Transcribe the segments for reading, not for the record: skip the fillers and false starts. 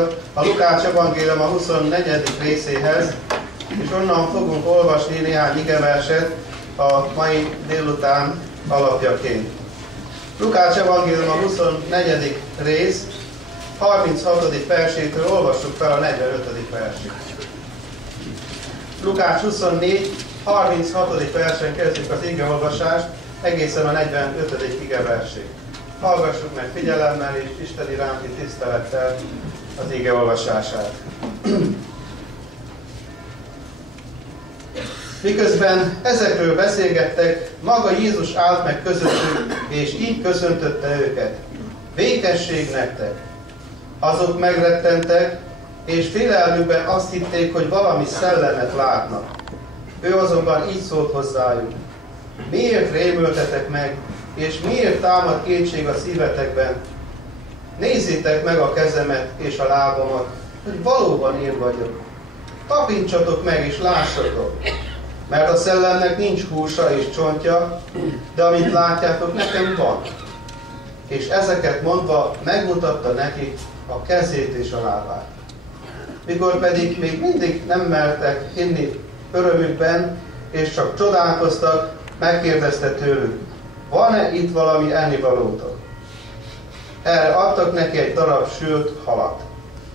akkor a Lukács evangélium a 24. részéhez, és onnan fogunk olvasni néhány igeverset a mai délután alapjaként. Lukács evangélium a 24. rész, 36. versétől olvassuk fel a 45. versig. Lukács 24, 36. versen kezdjük az igeolvasást, egészen a 45. igeversig. Hallgassuk meg figyelemmel és Isten iránti tisztelettel az ige olvasását. Miközben ezekről beszélgettek, maga Jézus állt meg közöttük, és így köszöntötte őket. Békesség nektek! Azok megrettentek, és félelmükben azt hitték, hogy valami szellemet látnak. Ő azonban így szólt hozzájuk. Miért rémültetek meg, és miért támad kétség a szívetekben? Nézzétek meg a kezemet és a lábamat, hogy valóban én vagyok. Tapintsatok meg és lássatok, mert a szellemnek nincs húsa és csontja, de amit látjátok, nekem van. És ezeket mondva megmutatta nekik a kezét és a lábát. Mikor pedig még mindig nem mertek hinni örömükben, és csak csodálkoztak, megkérdezte tőlük, van-e itt valami ennivalótok? Erre adtak neki egy darab sült halat.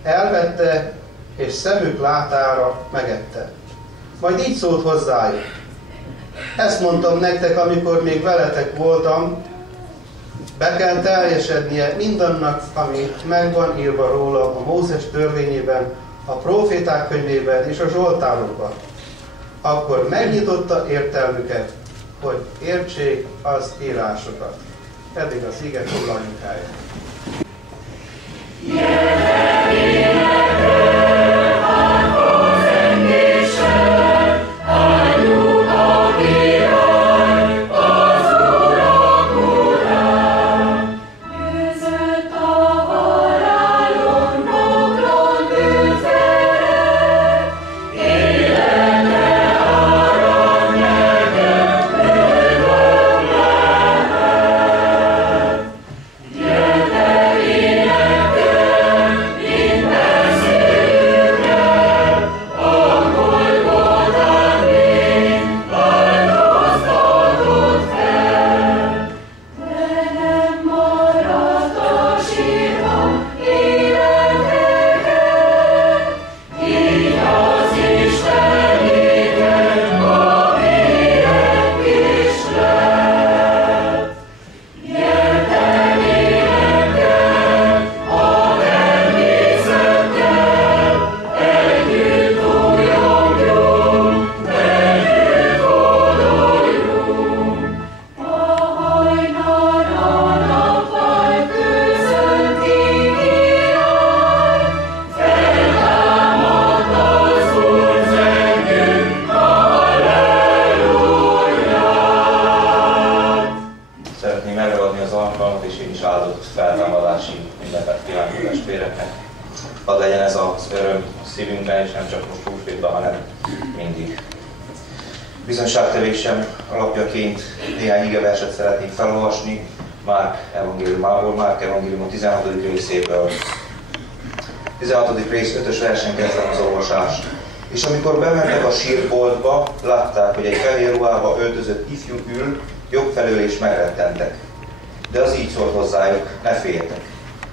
Elvette, és szemük látára megette. Majd így szólt hozzájuk. Ezt mondtam nektek, amikor még veletek voltam, be kell teljesednie mindannak, ami meg van írva róla a Mózes törvényében, a próféták könyvében és a zsoltárokban. Akkor megnyitotta értelmüket, hogy értsék az írásokat. Eddig az ige, foglaljunk helyet. Bizonyságtevésem alapjaként néhány igeverset szeretnék felolvasni Márk evangéliumából, Márk evangélium a 16. részéből. 16. rész 5-ös versen kezdem az olvasást. És amikor bementek a sírboltba, látták, hogy egy fehér ruhába öltözött ifjú ül, jobb felől és megrettentek. De az így szólt hozzájuk, ne féljetek.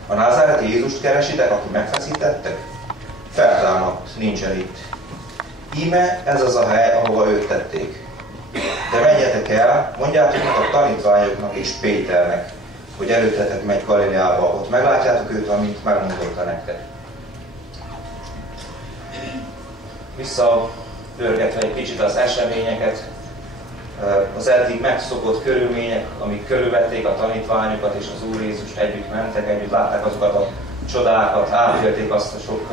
A názáreti Jézust keresitek, aki megfeszítettek? Feltámadt, nincsen itt. Íme ez az a hely, ahova őt tették. De menjetek el, mondjátok meg a tanítványoknak és Péternek, hogy előttetek megy Galileába, ott meglátjátok őt, amint megmondotta nektek. Visszapörgetve egy kicsit az eseményeket, az eddig megszokott körülmények, amik körülvették a tanítványokat és az Úr Jézust, együtt mentek, együtt látták azokat a csodákat, átélték azt a sok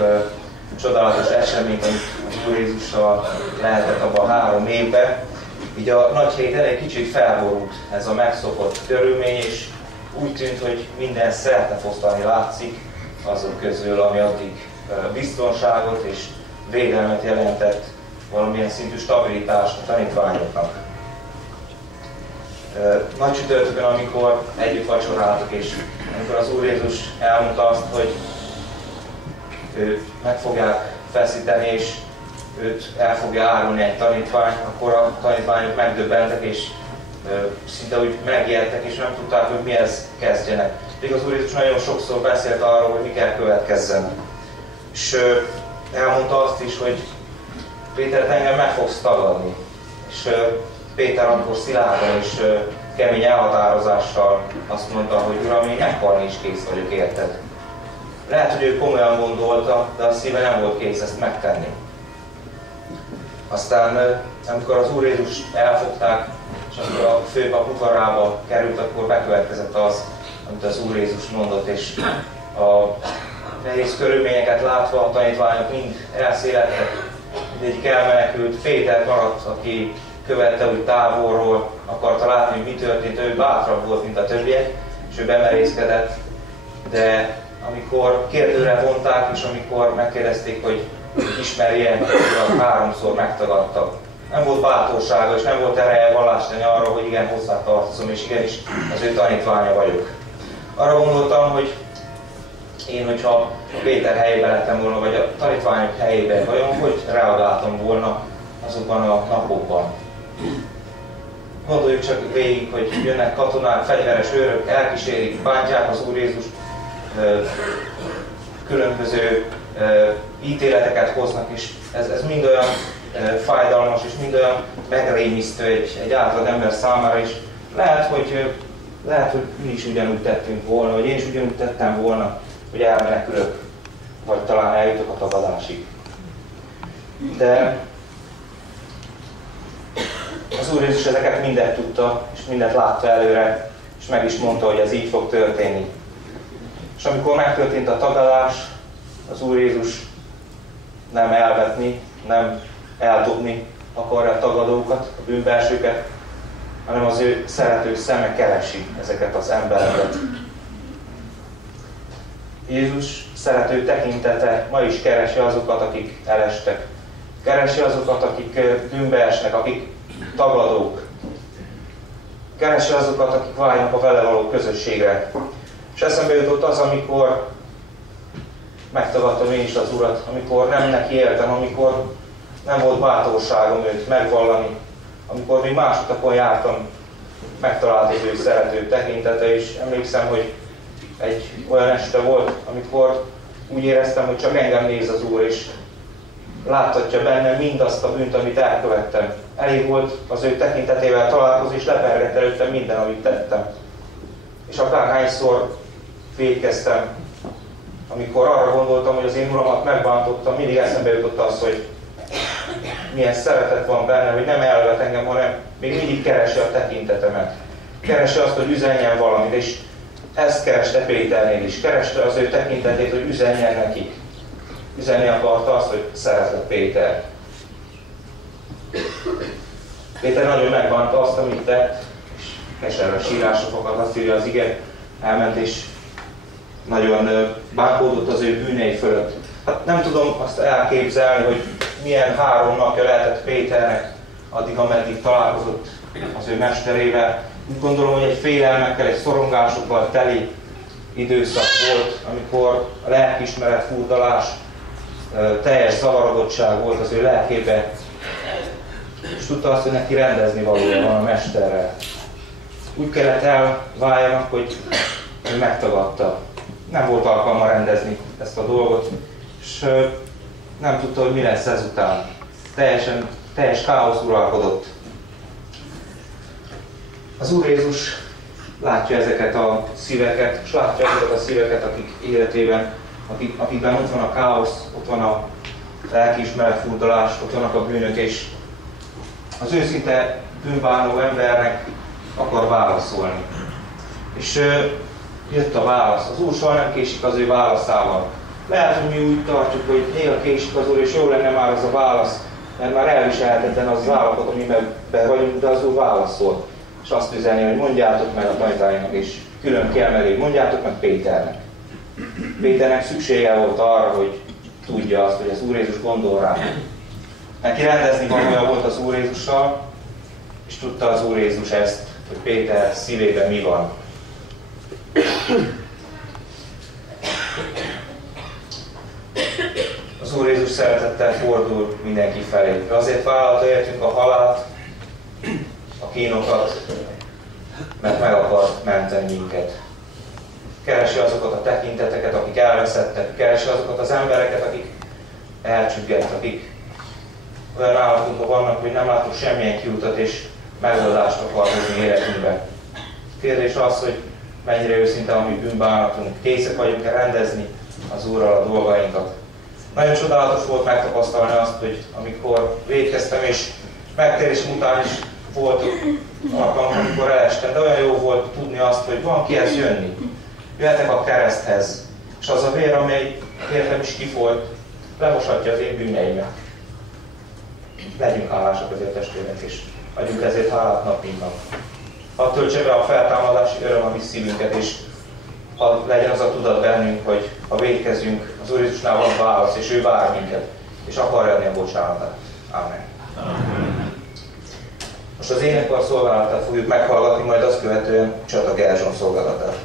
csodálatos eseményt, amit az Úr Jézussal lehetett abban 3 évben. Így a nagy héten egy kicsit felborult ez a megszokott körülmény, és úgy tűnt, hogy minden szertefosztani látszik azok közül, ami addig biztonságot és védelmet jelentett, valamilyen szintű stabilitást a tanítványoknak. Nagy csütörtökön, amikor együtt vacsoráltak, és amikor az Úr Jézus elmondta azt, hogy meg fogják feszíteni, és őt el fogja árulni egy tanítvány, akkor a tanítványok megdöbbentek, és szinte úgy megijedtek, és nem tudták, hogy mihez kezdjenek. Még az Úr Jézus nagyon sokszor beszélt arról, hogy mi kell következzen. És elmondta azt is, hogy Péter, engem meg fogsz tagadni. És Péter akkor szilárdan és kemény elhatározással azt mondta, hogy Uram, én meghalni is kész vagyok érted. Lehet, hogy ő komolyan gondolta, de a szíve nem volt kész ezt megtenni. Aztán, amikor az Úr Jézust elfogták, és amikor a főpap udvarába került, akkor bekövetkezett az, amit az Úr Jézus mondott, és a nehéz körülményeket látva a tanítványok mind elszélettek, mindegyik elmenekült. Péter maradt, aki követte úgy távolról, akarta látni, hogy mi történt, ő bátrabb volt, mint a többiek, és ő bemerészkedett, de amikor kérdőre vonták, és amikor megkérdezték, hogy ismerje, akkor háromszor megtagadta. Nem volt bátorsága, és nem volt ereje vallást tenni arra, hogy igen, hozzá tartozom, és igenis az ő tanítványa vagyok. Arra gondoltam, hogy én, hogyha a Péter helyében lettem volna, vagy a tanítványok helyében vajon, hogy reagáltam volna azokban a napokban. Gondoljuk csak végig, hogy jönnek katonák, fegyveres őrök, elkísérik, bántják az Úr Jézust, különböző ítéleteket hoznak, és ez mind olyan fájdalmas, és mind olyan megrémisztő egy átlag ember számára is. Lehet, hogy mi is ugyanúgy tettünk volna, vagy én is ugyanúgy tettem volna, hogy elmenekülök, vagy talán eljutok a tagadásig. De az Úr Jézus ezeket mindet tudta, és mindet látta előre, és meg is mondta, hogy ez így fog történni. És amikor megtörtént a tagadás, az Úr Jézus nem elvetni, nem eldobni akarja a tagadókat, a bűnbelsőket, hanem az ő szerető szeme keresi ezeket az embereket. Jézus szerető tekintete ma is keresi azokat, akik elestek. Keresi azokat, akik bűnbe esnek, akik tagadók. Keresi azokat, akik vágynak a vele való közösségre. És eszembe jutott az, amikor megtagadtam én is az Urat, amikor nem neki éltem, amikor nem volt bátorságom őt megvallani, amikor még más utakon jártam, megtalált az ő szerető tekintete, és emlékszem, hogy egy olyan este volt, amikor úgy éreztem, hogy csak engem néz az Úr, és láthatja bennem mindazt a bűnt, amit elkövettem. Elég volt az ő tekintetével találkozni, és lepergett előttem minden, amit tettem. És akárhányszor vétkeztem, amikor arra gondoltam, hogy az én Uramat megbántottam, mindig eszembe jutott az, hogy milyen szeretet van benne, hogy nem elvet engem, hanem még mindig keresi a tekintetemet. Keresi azt, hogy üzenjen valamit, és ezt kereste Péternél is. Kereste az ő tekintetét, hogy üzenjen nekik. Üzenni akarta azt, hogy szeretlek Péter. Péter nagyon megbánta azt, amit tett, és keserves sírásokat, azt írja az ige, elment és nagyon bánkódott az ő bűnei fölött. Hát nem tudom azt elképzelni, hogy milyen 3 napja lehetett Péternek addig, ameddig találkozott az ő mesterével. Úgy gondolom, hogy egy félelmekkel, egy szorongásokkal teli időszak volt, amikor a lelkiismeret furdalás, teljes zavarodottság volt az ő lelkében, és tudta azt, hogy neki rendezni valója van a mesterrel. Úgy kellett elváljanak, hogy ő megtagadta. Nem volt alkalma rendezni ezt a dolgot, és nem tudta, hogy mi lesz ezután. Teljes káosz uralkodott. Az Úr Jézus látja ezeket a szíveket, és látja ezeket a szíveket, akik életében, akikben ott van a káosz, ott van a lelkiismeretfurdalás, ott vannak a bűnök, és az őszinte bűnbánó embernek akar válaszolni. És jött a válasz. Az Úr soha nem késik az ő válaszával. Lehet, hogy mi úgy tartjuk, hogy néha késik az Úr, és jó lenne már az a válasz, mert már elviselhetetlen az az állapot, amiben vagyunk, de az Úr válaszol. És azt üzeni, hogy mondjátok meg a tanítványoknak, és külön kiemelé, mondjátok meg Péternek. Péternek szüksége volt arra, hogy tudja azt, hogy az Úr Jézus gondol rá. Neki rendezni valója volt az Úr Jézussal, és tudta az Úr Jézus ezt, hogy Péter szívében mi van. Jézus szeretettel fordul mindenki felé. Azért vállalta értünk a halált, a kínokat, mert meg akar menteni minket. Keresi azokat a tekinteteket, akik elveszettek, keresi azokat az embereket, akik elcsüggett, akik olyan állapotunkban vannak, hogy nem látunk semmilyen kiutat és megoldást akar hozni életünkbe. Kérdés az, hogy mennyire őszinte a mi bűnbánatunk, készek vagyunk-e rendezni az Úrral a dolgainkat. Nagyon csodálatos volt megtapasztalni azt, hogy amikor vétkeztem és megtérésem után is volt alkalom, amikor elestem, de olyan jó volt tudni azt, hogy van kihez jönni. Jöhetek a kereszthez, és az a vér, amely értem is kifolyt, lemoshatja az én bűneimet. Legyünk hálásak azért, testvérek, és adjunk ezért hálát nap, mint nap. Hadd töltse be a feltámadási öröm a mi szívünket, és hadd legyen az a tudat bennünk, hogy ha vétkezünk, az Úr Jézusnál van válasz, és ő vár minket, és akarja adni a bocsánatát. Amen. Amen. Most az énekkar szolgálatát fogjuk meghallgatni, majd azt követően Csata Gerzson szolgálatát.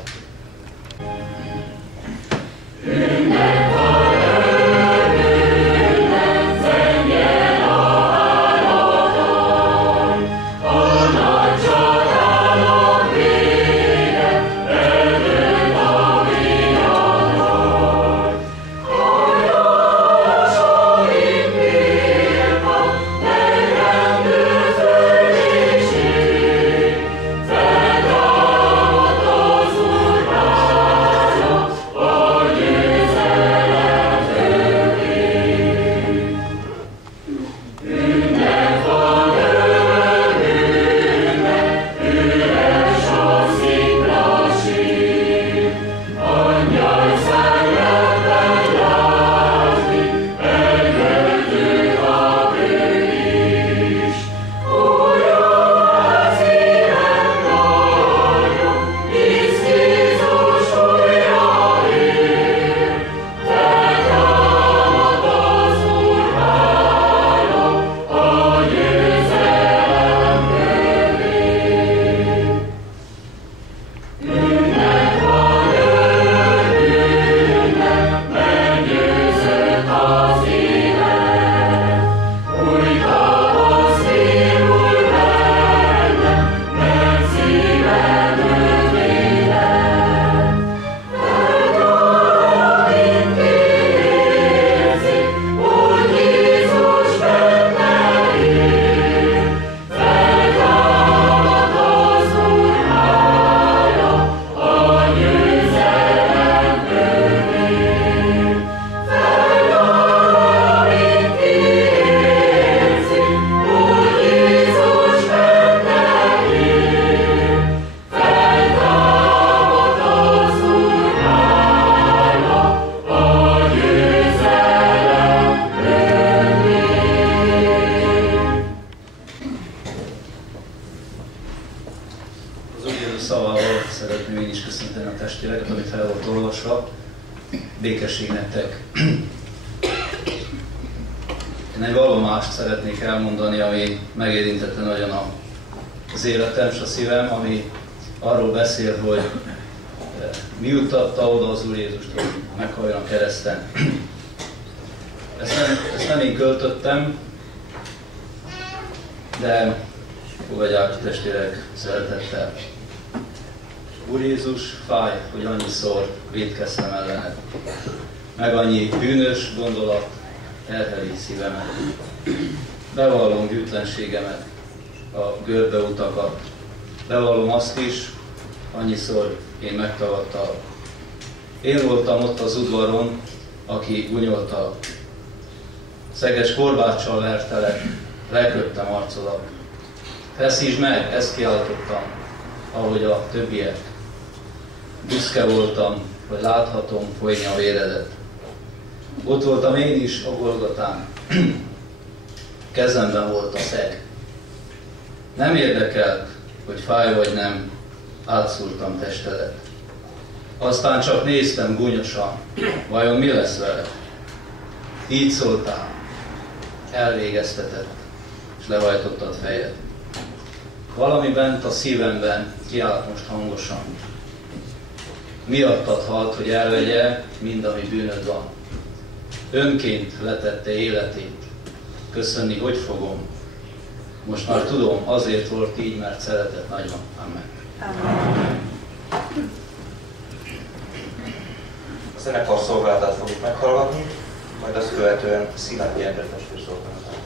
Békesség nektek. Én egy vallomást szeretnék elmondani, ami megérintette nagyon az életem és a szívem, ami arról beszél, hogy mi juttatta oda az Úr Jézust, hogy meghalljon a kereszten. Ezt nem én költöttem, de fogadják, testvérek, szeretettel. Úr Jézus, fáj, hogy annyiszor vétkeztem ellened. Meg annyi bűnös gondolat terheli szívemet. Bevallom bűtlenségemet, a görbeutakat. Bevallom azt is, annyiszor én megtagadtalak. Én voltam ott az udvaron, aki gunyoltalak. Szeges korbáccsal vertelek, leköptem arcodat. Feszítsd meg, ezt kiáltottam, ahogy a többiek. Büszke voltam, hogy láthatom folyni a véredet. Ott voltam én is a Golgotán. Kezemben volt a szeg. Nem érdekelt, hogy fáj vagy nem, átszúrtam testedet. Aztán csak néztem gúnyosan, vajon mi lesz vele? Így szóltál, elvégeztetett, és lehajtottad fejed. Valami bent a szívemben kiállt most hangosan. Miattad halt, hogy elvegye mind, ami bűnöd van. önként letette életét. Köszönni hogy fogom? Most már tudom, azért volt így, mert szeretett nagyon. Amen. Amen. A zenekar szolgálatát fogjuk meghallgatni, majd azt követően Szilágyi Endre testvér szolgálatát.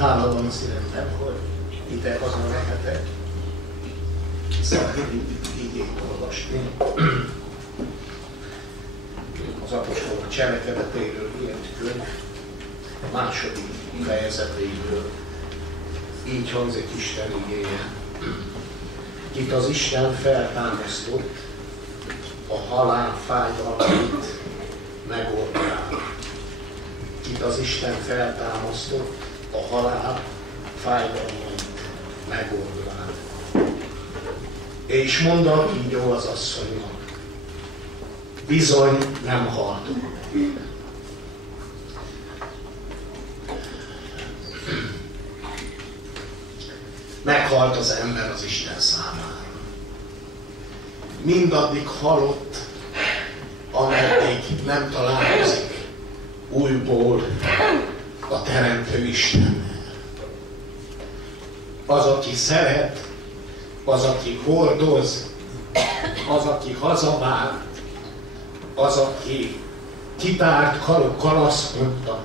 Hála van a szívemben, hogy ide haza lehetek szenteli igét olvasni. az apostolok cselekedetéről írt könyv második fejezetéből. Így hangzik Isten igéje. Kit az Isten feltámasztott, a halál fájdalmait megoldá. Kit az Isten feltámasztott, a halál fájdalmait megoldá. És mondta kígyó az asszonynak, bizony nem haltunk. Meghalt az ember az Isten számára. Mindaddig halott, ameddig nem találkozik újból a Teremtő Istennel. Az, aki szeret, az, aki hordoz, az, aki hazavár, az, aki kitárt karokkal azt mondta,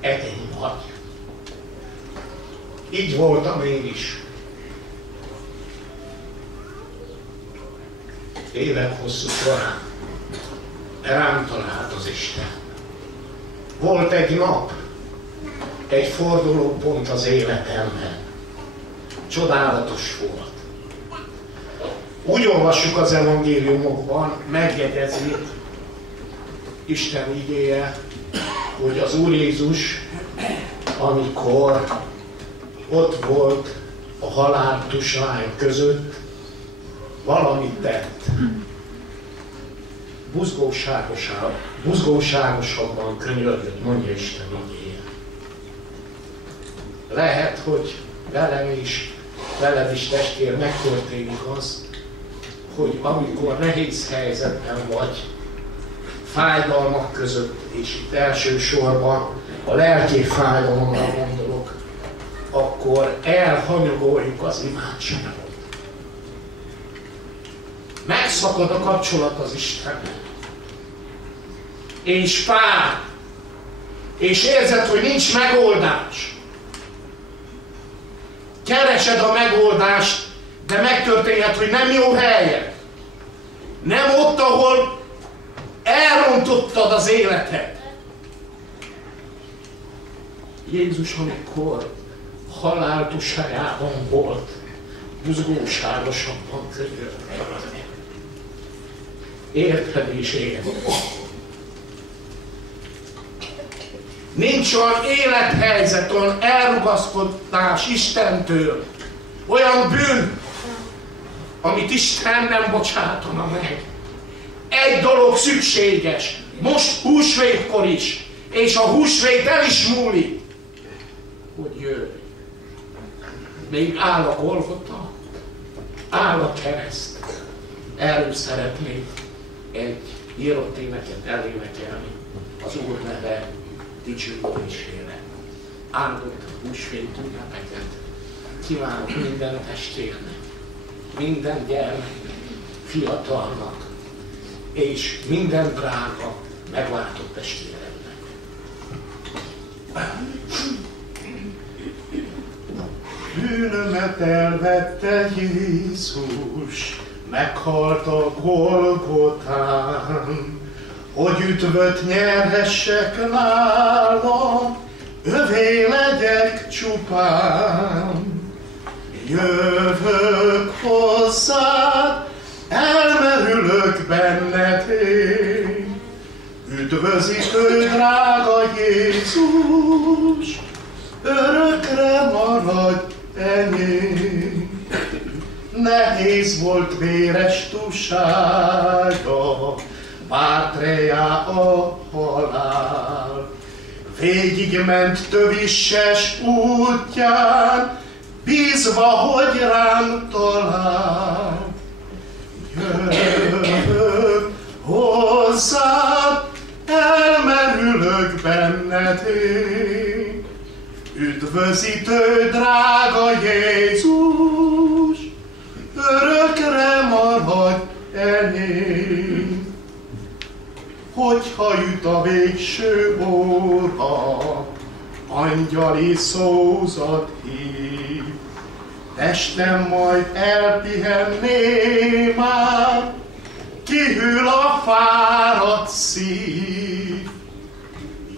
edény vagy. Így voltam én is. Évek hosszú során rám talált az Isten. Volt egy nap, egy fordulópont az életemben. Csodálatos volt. Úgy olvassuk az evangéliumokban, megjegyezi Isten igéje, hogy az Úr Jézus, amikor ott volt a halál tusája között, valamit tett. Buzgóságosabban könyörgött, mondja Isten igéje. Lehet, hogy veled is testvér megtörténik az, hogy amikor nehéz helyzetben vagy, fájdalmak között, és itt elsősorban a lelki fájdalomra gondolok, akkor elhanyagoljuk az imádságot. Megszakad a kapcsolat az Istennel. És fáj. És érzed, hogy nincs megoldás. Keresed a megoldást, de megtörténhet, hogy nem jó helyen. Nem ott, ahol elrontottad az életed. Jézus, amikor halál tusájában volt, buzgóságosabban könyörgött. Érted és én. Nincs olyan élethelyzet, olyan elrugaszkodás Istentől, olyan bűn, amit Isten nem bocsátana meg. Egy dolog szükséges, most húsvétkor is, és a húsvét el is múlik, hogy jöjj. Még áll a Golgota, áll a kereszt. Erről szeretnék egy írott éneket elénekelni az Úr neve dicsőítésére. Áldott húsvét ünnepeket kívánok minden testvérnek, minden gyermeknek, fiatalnak, és minden drága, megváltott testvéremnek. Bűnömet elvette Jézus, meghalt a Golgotán, hogy üdvöt nyerhessek nála, övé legyek csupán. Jövök hozzád, elmerülök benned én, üdvözítő drága Jézus, örökre maradj enyém. Nehéz volt véres tusága, várt rejá a halál. Végigment tövisses útján, bízva, hogy rám talál. Jövök hozzád, elmerülök benned én, üdvözítő drága Jézus, örökre maradj enyém. Hogyha jut a végső óra, angyali szózat hív, testem majd elpihenné már, kihűl a fáradt szív.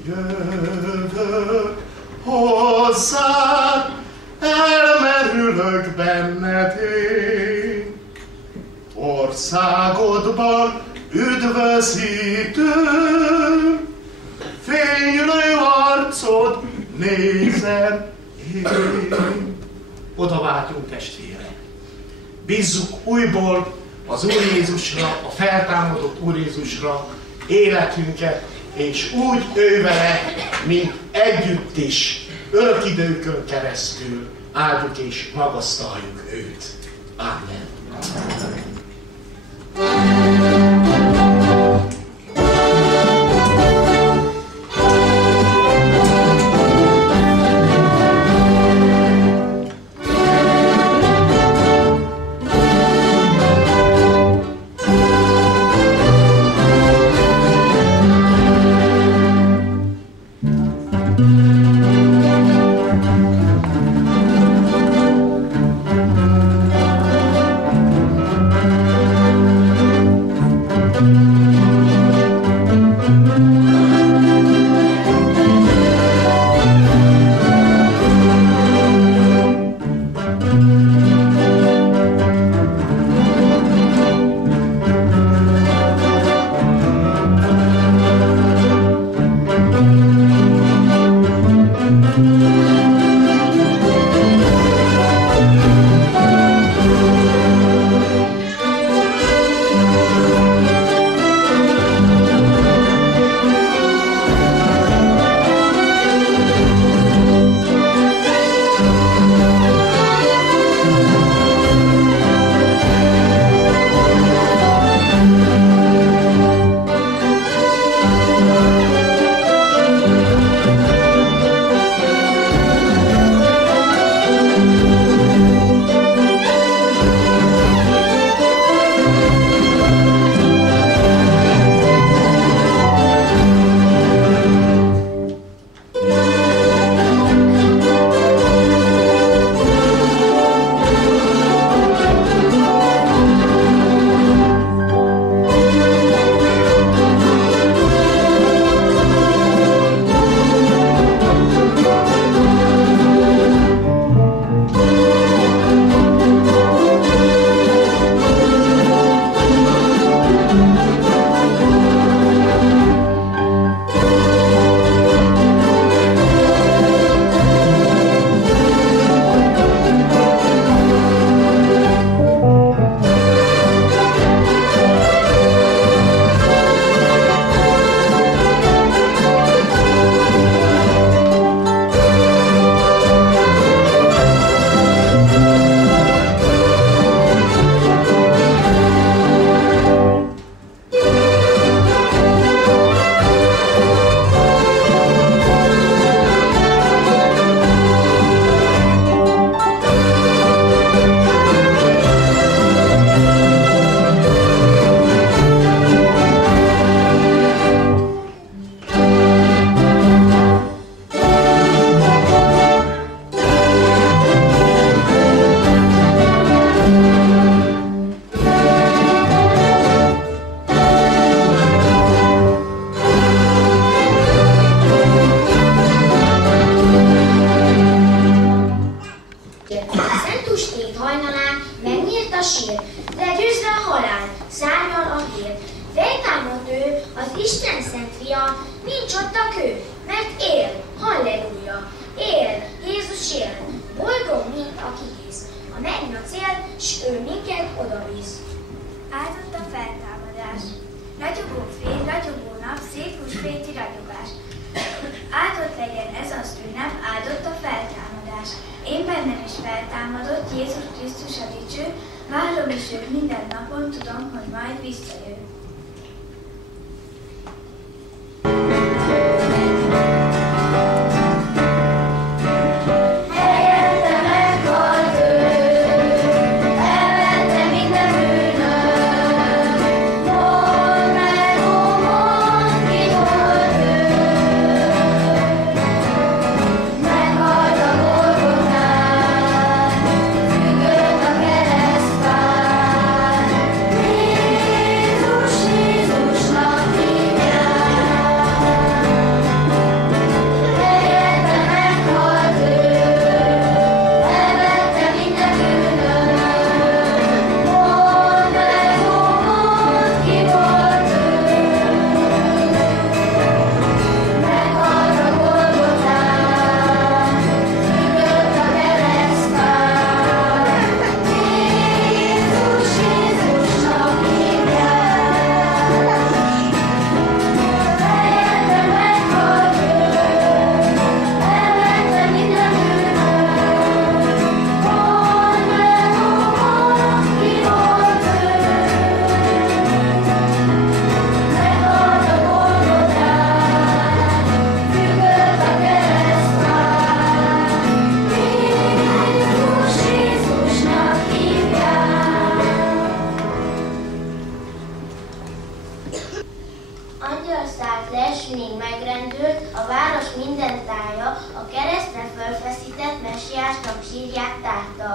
Jövök hozzád, elmerülök benned én. Országodban üdvözítő, fénylő arcod nézem én. Oda vágyunk, testvérek. Bízzuk újból az Úr Jézusra, a feltámadott Úr Jézusra életünket, és úgy ővele, mint együtt is, örökidőkön keresztül áldjuk és magasztaljuk őt. Amen. Jézus a keresztre fölfeszített messiásnak sírját tárta.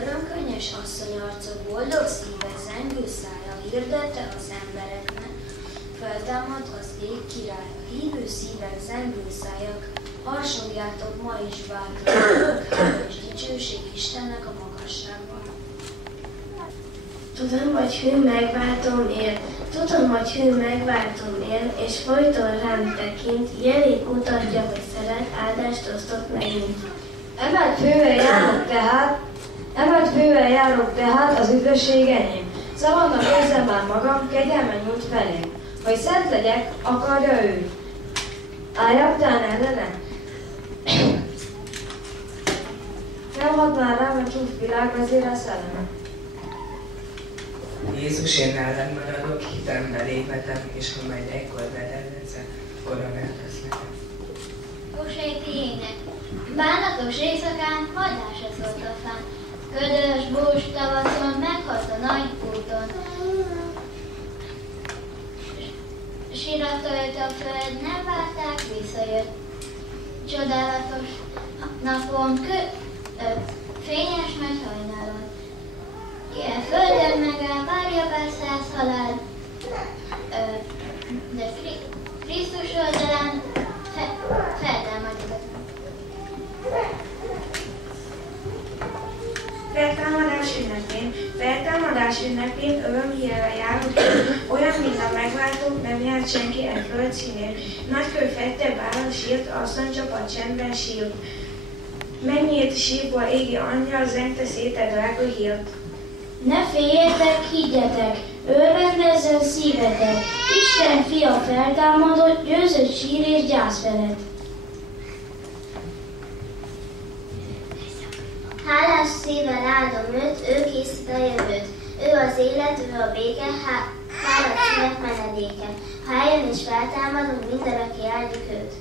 Örömkönyves asszony arca, boldog szíve, zengő szája hirdette az embereknek. Feltámad az ég királya, hívő szívek, zengő szájak, harsogjátok ma is bátran, örök hála és dicsőség Istennek a magasságban. Tudom, hogy hű megváltom él, tudom, hogy hű megváltom él, és folyton rám tekint, jelét mutatja, hogy szeret, áldást osztott megint. Emelt fővel járok tehát az üdvösség enyém. Szabadnak érzem már magam, kegyelmen nyújt felém. Hogy szent legyek, akarja ő. Álljak tán ellene? Nem hat már rám a csúf világvezére szelleme. Jézus, én nálad maradok, hitemben ébredem, és ha majd ekkor vedelmezek, koronát lesz nekem. Húsvéti ének. Bánatos éjszakán hadása szólt a fán. Ködös bús tavaszon meghalt a nagy úton. Síratölt a föld, nem várták, visszajött. Csodálatos napon, fényes nagy hajnalon. Ki a földön megáll, várja bár 100 halál. De Krisztus oldalán feltámadik. Feltámadás ünnepén örömhírrel járunk, olyan, mint a megváltók, nem járt senki egy föld színén. Nagykő fette báron sírt, asszonycsapat csendben sírt. Megnyílt sírból égi angyal zengte szét a drága hírt. Ne féljetek, higgyetek, örvendezzen szívetek, Isten fia feltámadott, győzött sír és gyász felett. Hálás szívvel áldom őt, ő készít a jövőt. Ő az élet, ő a béke, hálás szívek menedéke. Ha eljön és feltámadunk, mindenki áldjuk őt.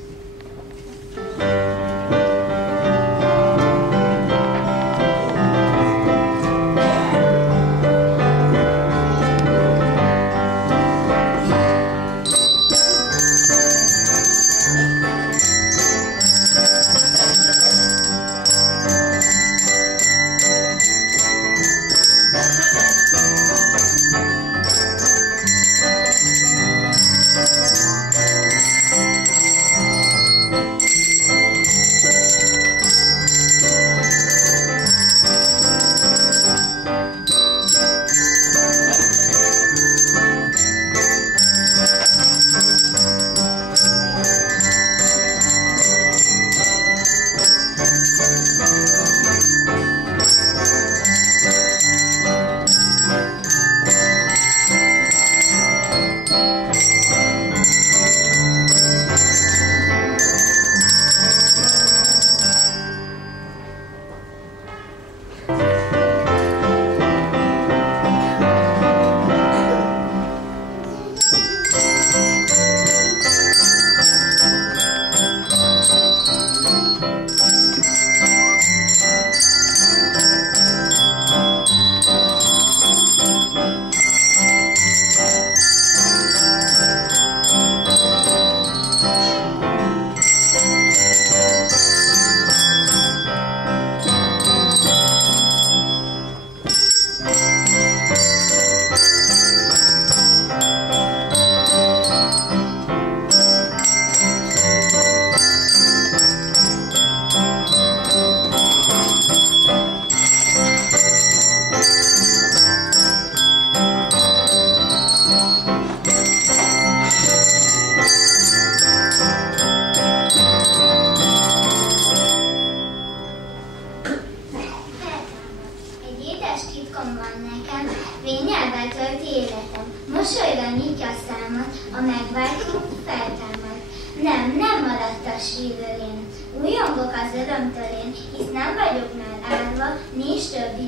Nem maradt a sírőlén. Újongok az örömtől én, hisz nem vagyok már áldva, nincs többi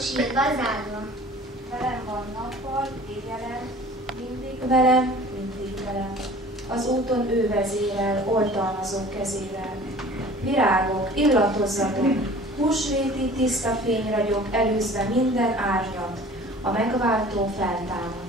sírba zárva. Velem van nappal, éjjelen, mindig velem, mindig velem. Az úton ő vezérel, oltalmazó kezével. Virágok, illatozzatok, húsvéti tiszta fény ragyog, elűzve minden árnyat. A megváltó feltámad.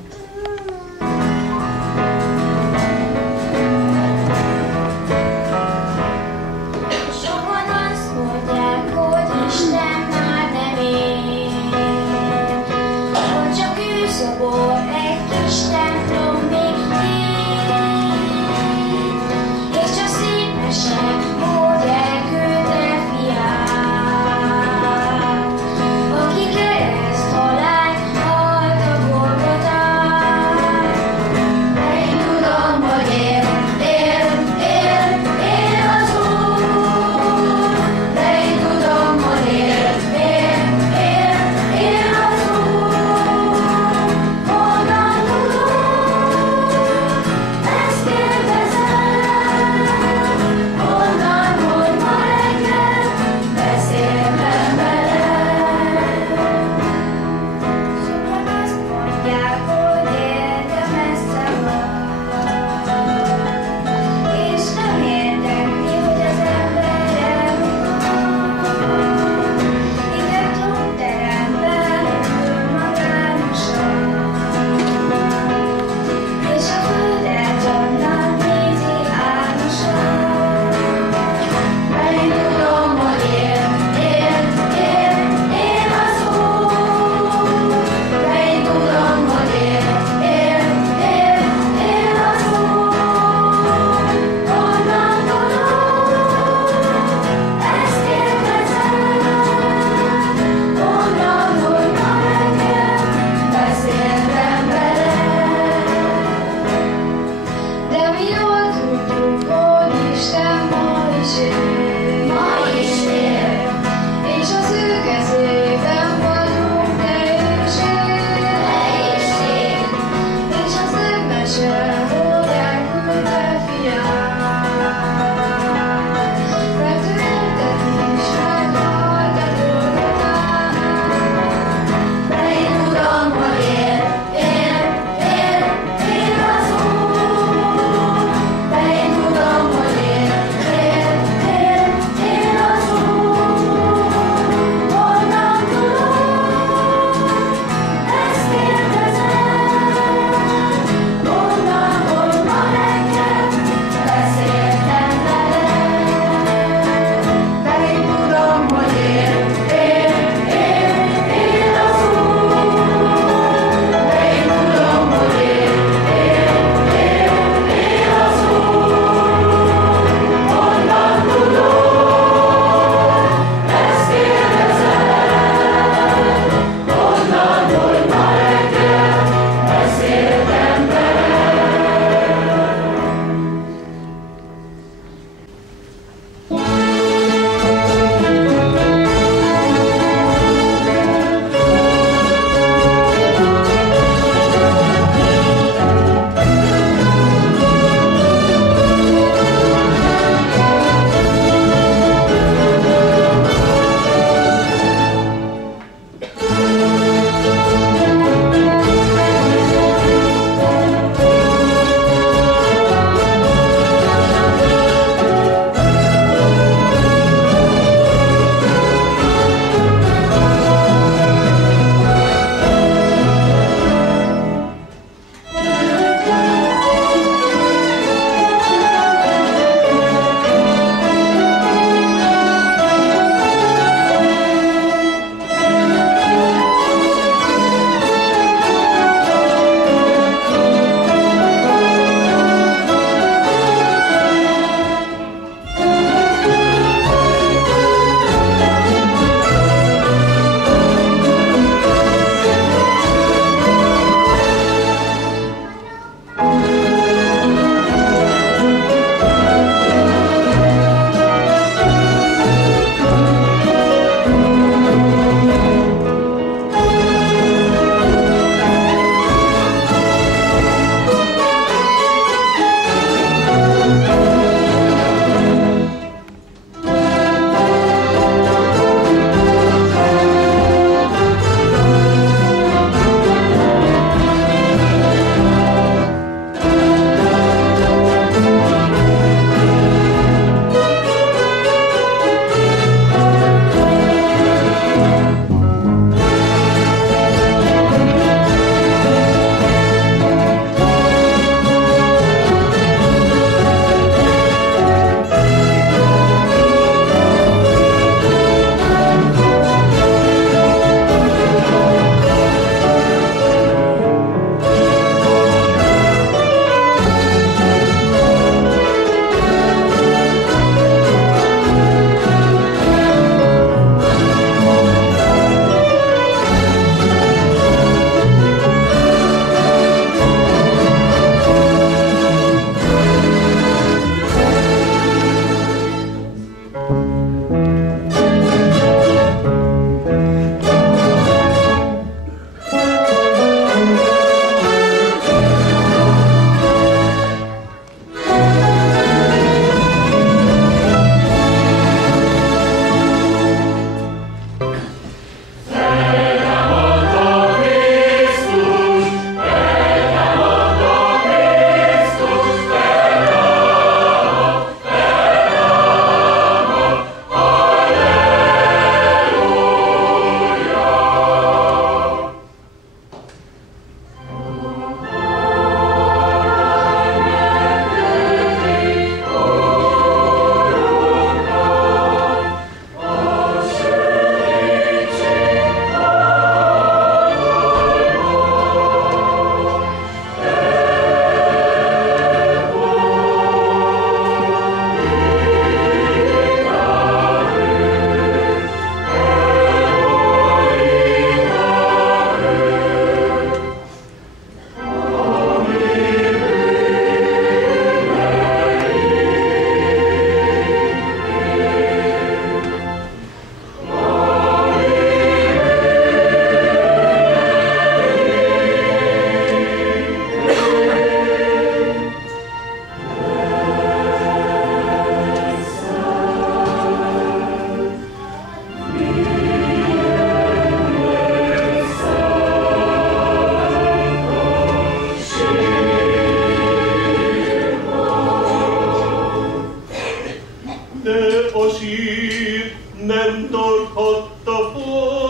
hír nem tarthatta fogva.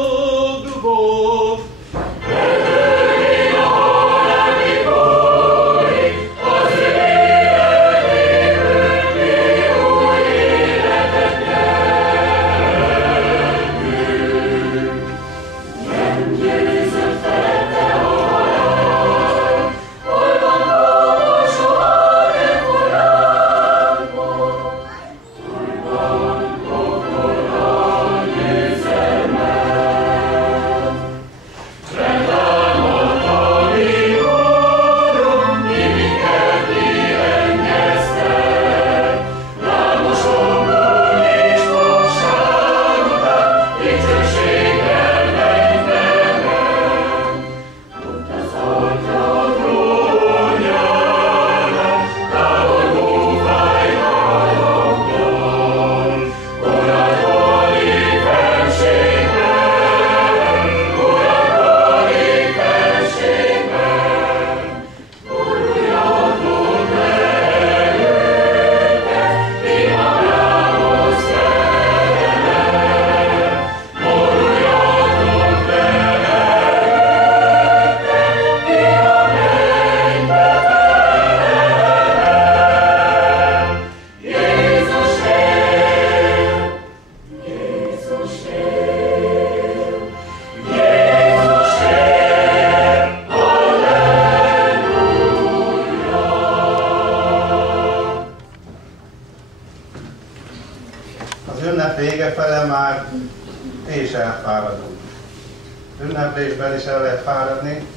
Ünneplésben is el lehet fáradni.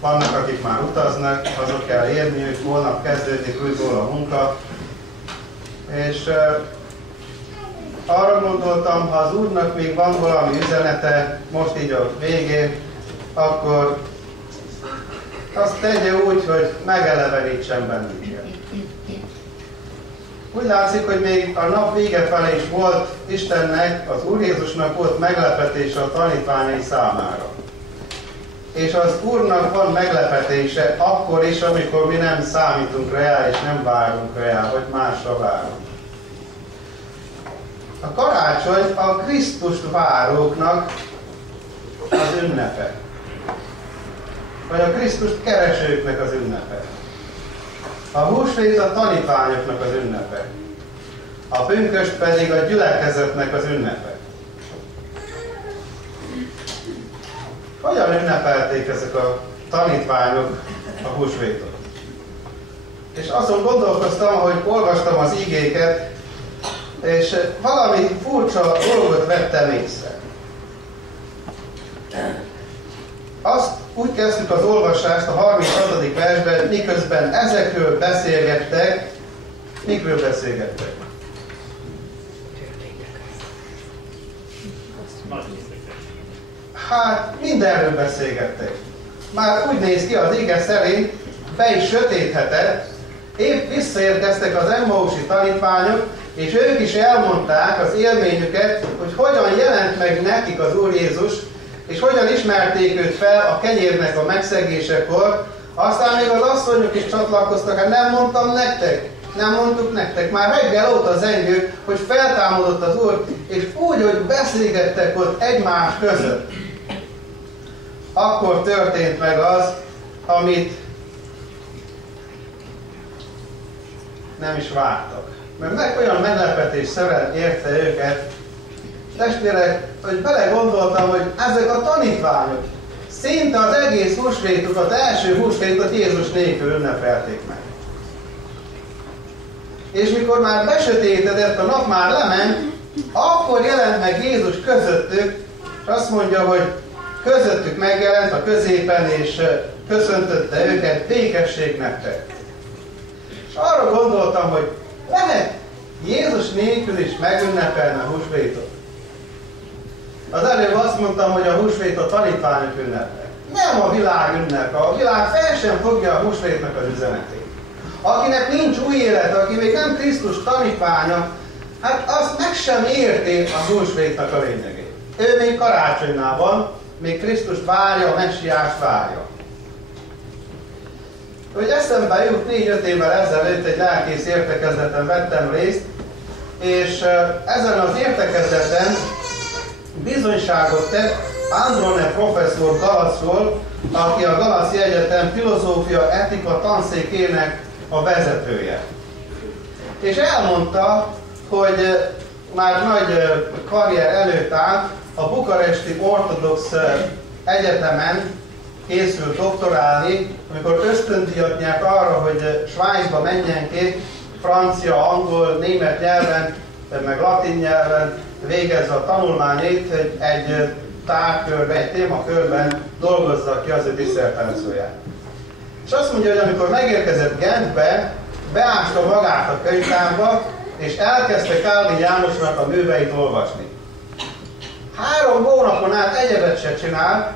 Vannak, akik már utaznak, azok kell érniük, holnap kezdődik újból a munka. És arra gondoltam, ha az Úrnak még van valami üzenete, most így a végén, akkor azt tegye úgy, hogy megelevenítsen bennünket. Úgy látszik, hogy még a nap vége felé is volt Istennek, az Úr Jézusnak volt meglepetése a tanítványai számára. És az Úrnak van meglepetése akkor is, amikor mi nem számítunk rá, és nem várunk rá, vagy másra várunk. A karácsony a Krisztust váróknak az ünnepe. Vagy a Krisztust keresőknek az ünnepe. A húsvét a tanítványoknak az ünnepe. A pünkösd pedig a gyülekezetnek az ünnepe. Hogyan ünnepelték ezek a tanítványok a húsvétot? És azon gondolkoztam, hogy olvastam az igéket, és valami furcsa dolgot vettem észre. Azt úgy kezdtük az olvasást a 36. versben, miközben ezekről beszélgettek. Mikről beszélgettek? Hát mindenről beszélgettek. Már úgy néz ki az ige szerint, be is sötéthetett, épp visszaérkeztek az Emmausi tanítványok, és ők is elmondták az élményüket, hogy hogyan jelent meg nekik az Úr Jézus, és hogyan ismerték őt fel a kenyérnek a megszegésekor. Aztán még az asszonyok is csatlakoztak, hát nem mondtam nektek, nem mondtuk nektek, már reggel óta zengő, hogy feltámadott az Úr, és úgy, hogy beszélgettek ott egymás között. Akkor történt meg az, amit nem is vártak. Mert olyan meglepetés érte őket, testvérek, hogy belegondoltam, hogy ezek a tanítványok szinte az egész húsvétukat, első húsvétot Jézus nélkül ünnepelték meg. És mikor már besötétedett, a nap már lement, akkor jelent meg Jézus közöttük, és azt mondja, hogy közöttük megjelent a középen, és köszöntötte őket, békesség nektek. És arra gondoltam, hogy lehet Jézus nélkül is megünnepelne a húsvétot. Az előbb azt mondtam, hogy a húsvét a tanítványok ünnepe. Nem a világ ünnepe. A világ fel sem fogja a húsvétnek az üzenetét. Akinek nincs új élet, aki még nem Krisztus tanítványa, hát azt meg sem érti a húsvétnek a lényegét. Ő még karácsonynál van, még Krisztust várja, a messiást várja. Hogy eszembe jut 4-5 évvel ezelőtt egy lelkész értekezleten vettem részt, és ezen az értekezleten bizonyságot tett Androne professzor Galacról, aki a Galaci Egyetem filozófia etika tanszékének a vezetője. És elmondta, hogy már nagy karrier előtt állt, a bukaresti ortodox egyetemen készült doktorálni, amikor ösztöndíjat nyert arra, hogy Svájcba menjen ki, francia, angol, német nyelven, meg latin nyelven végezze a tanulmányait, hogy egy tárgykörben, egy témakörben dolgozza ki az ő disszertációját. És azt mondja, hogy amikor megérkezett Genfbe, beásta magát a könyvtárba, és elkezdte Calvin Jánosnak a műveit olvasni. 3 hónapon át egyebet se csinált,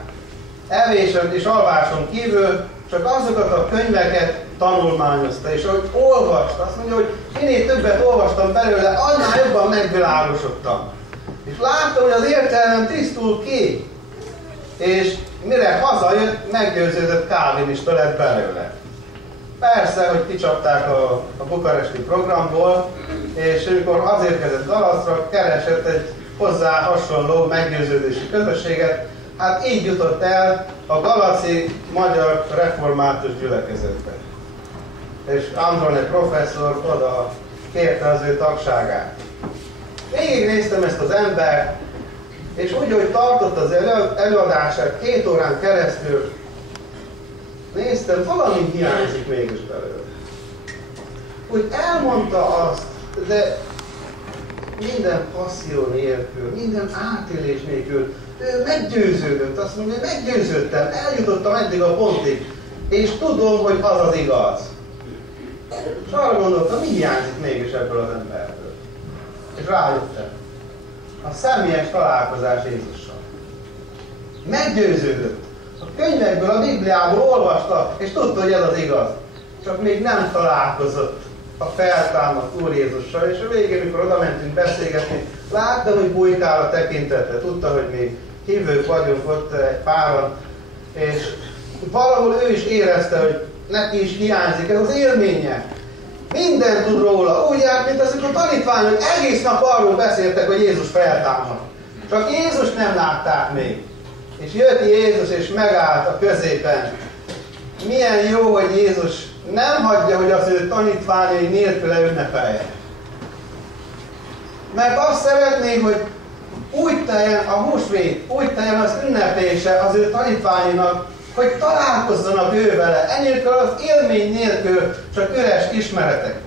evésen és alváson kívül, csak azokat a könyveket tanulmányozta, és ahogy olvasta, azt mondja, hogy minél többet olvastam belőle, annál jobban megvilágosodtam. És látta, hogy az értelmem tisztul ki, és mire hazajött, meggyőződött Calvinista lett belőle. Persze, hogy kicsapták a bukaresti programból, és amikor hazérkezett Galacra, keresett egy hozzá hasonló meggyőződési közösséget, hát így jutott el a galaci magyar református gyülekezetbe. És Androne professzor oda kérte az ő tagságát. Végignéztem ezt az embert, és úgy, hogy tartott az előadását 2 órán keresztül, néztem, valami hiányzik mégis belőle. Úgy elmondta azt, de minden passzió nélkül, minden átélés nélkül, ő meggyőződött, azt mondja, hogy meggyőződtem, eljutottam eddig a pontig, és tudom, hogy az az igaz. És arra gondoltam, mi hiányzik mégis ebből az emberből. És rájöttem. A személyes találkozás Jézussal. Meggyőződött. A könyvekből, a Bibliából olvasta, és tudta, hogy ez az igaz. Csak még nem találkozott a feltámadt Úr Jézussal, és a végén, amikor oda mentünk beszélgetni, látta, hogy bujkál a tekintete. Tudta, hogy még hívők vagyunk ott egy páran, és valahol ő is érezte, hogy neki is hiányzik ez az élménye. Minden tud róla, úgy járt, mint azok a tanítványok egész nap arról beszéltek, hogy Jézus feltámad. Csak Jézus nem látták még. És jött Jézus és megállt a középen. Milyen jó, hogy Jézus nem hagyja, hogy az ő tanítványai nélküle ünnepeljenek. Mert azt szeretné, hogy úgy teljen a húsvét, úgy teljen az ünneplése az ő tanítványainak, hogy találkozzanak ő vele, enélkül az élmény nélkül, csak üres ismeretek.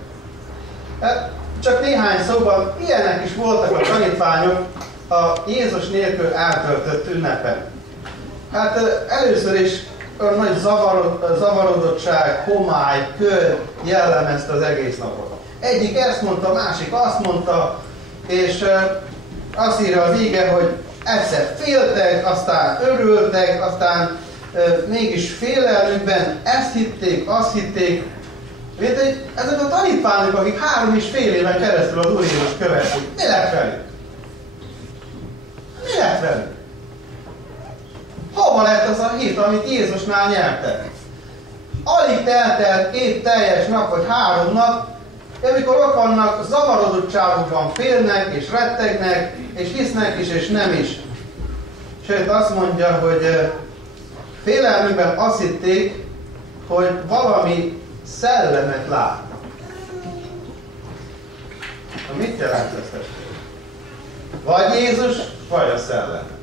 Csak néhány szóban ilyenek is voltak a tanítványok a Jézus nélkül eltöltött ünnepen. Hát először is a nagy zavarodottság, homály, kör jellemezte az egész napot. Egyik ezt mondta, másik azt mondta, és azt írja az ige, hogy egyszer féltek, aztán örültek, aztán mégis félelmükben ezt hitték, azt hitték. Mint ezek a tanítványok, akik 3,5 éven keresztül az Úr Jézus követték. Mi lett velük? Mi lett velük? Hova lett az a hit, amit Jézusnál nyertek? Alig telt el 2 teljes nap, vagy 3 nap, de amikor ott vannak, zavarodottságukban félnek, és rettegnek, és hisznek is, és nem is. Sőt, azt mondja, hogy félelmükben azt hitték, hogy valami szellemet lát. Mit jelent ez? Vagy Jézus, vagy a szellem.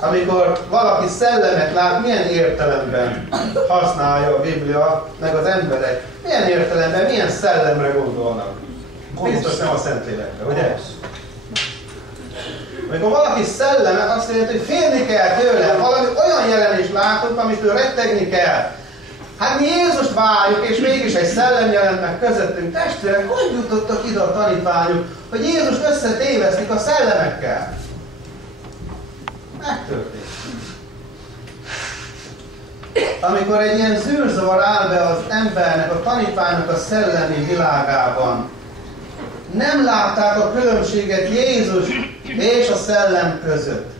Amikor valaki szellemet lát, milyen értelemben használja a Biblia, meg az emberek? Milyen értelemben, milyen szellemre gondolnak? Biztos nem a Szentlélekre, ugye? Amikor valaki szellemet, azt jelenti, hogy félni kell tőle, valami olyan jelenést látunk, amitől rettegni kell. Hát mi Jézust várjuk, és mégis egy szellem jelent meg közöttünk. Testvérek, hogy jutottak ide a tanítványok, hogy Jézust összetévesztik a szellemekkel? Megtörtént. Amikor egy ilyen zűrzavar áll be az embernek, a tanítványnak a szellemi világában, nem látták a különbséget Jézus és a szellem között.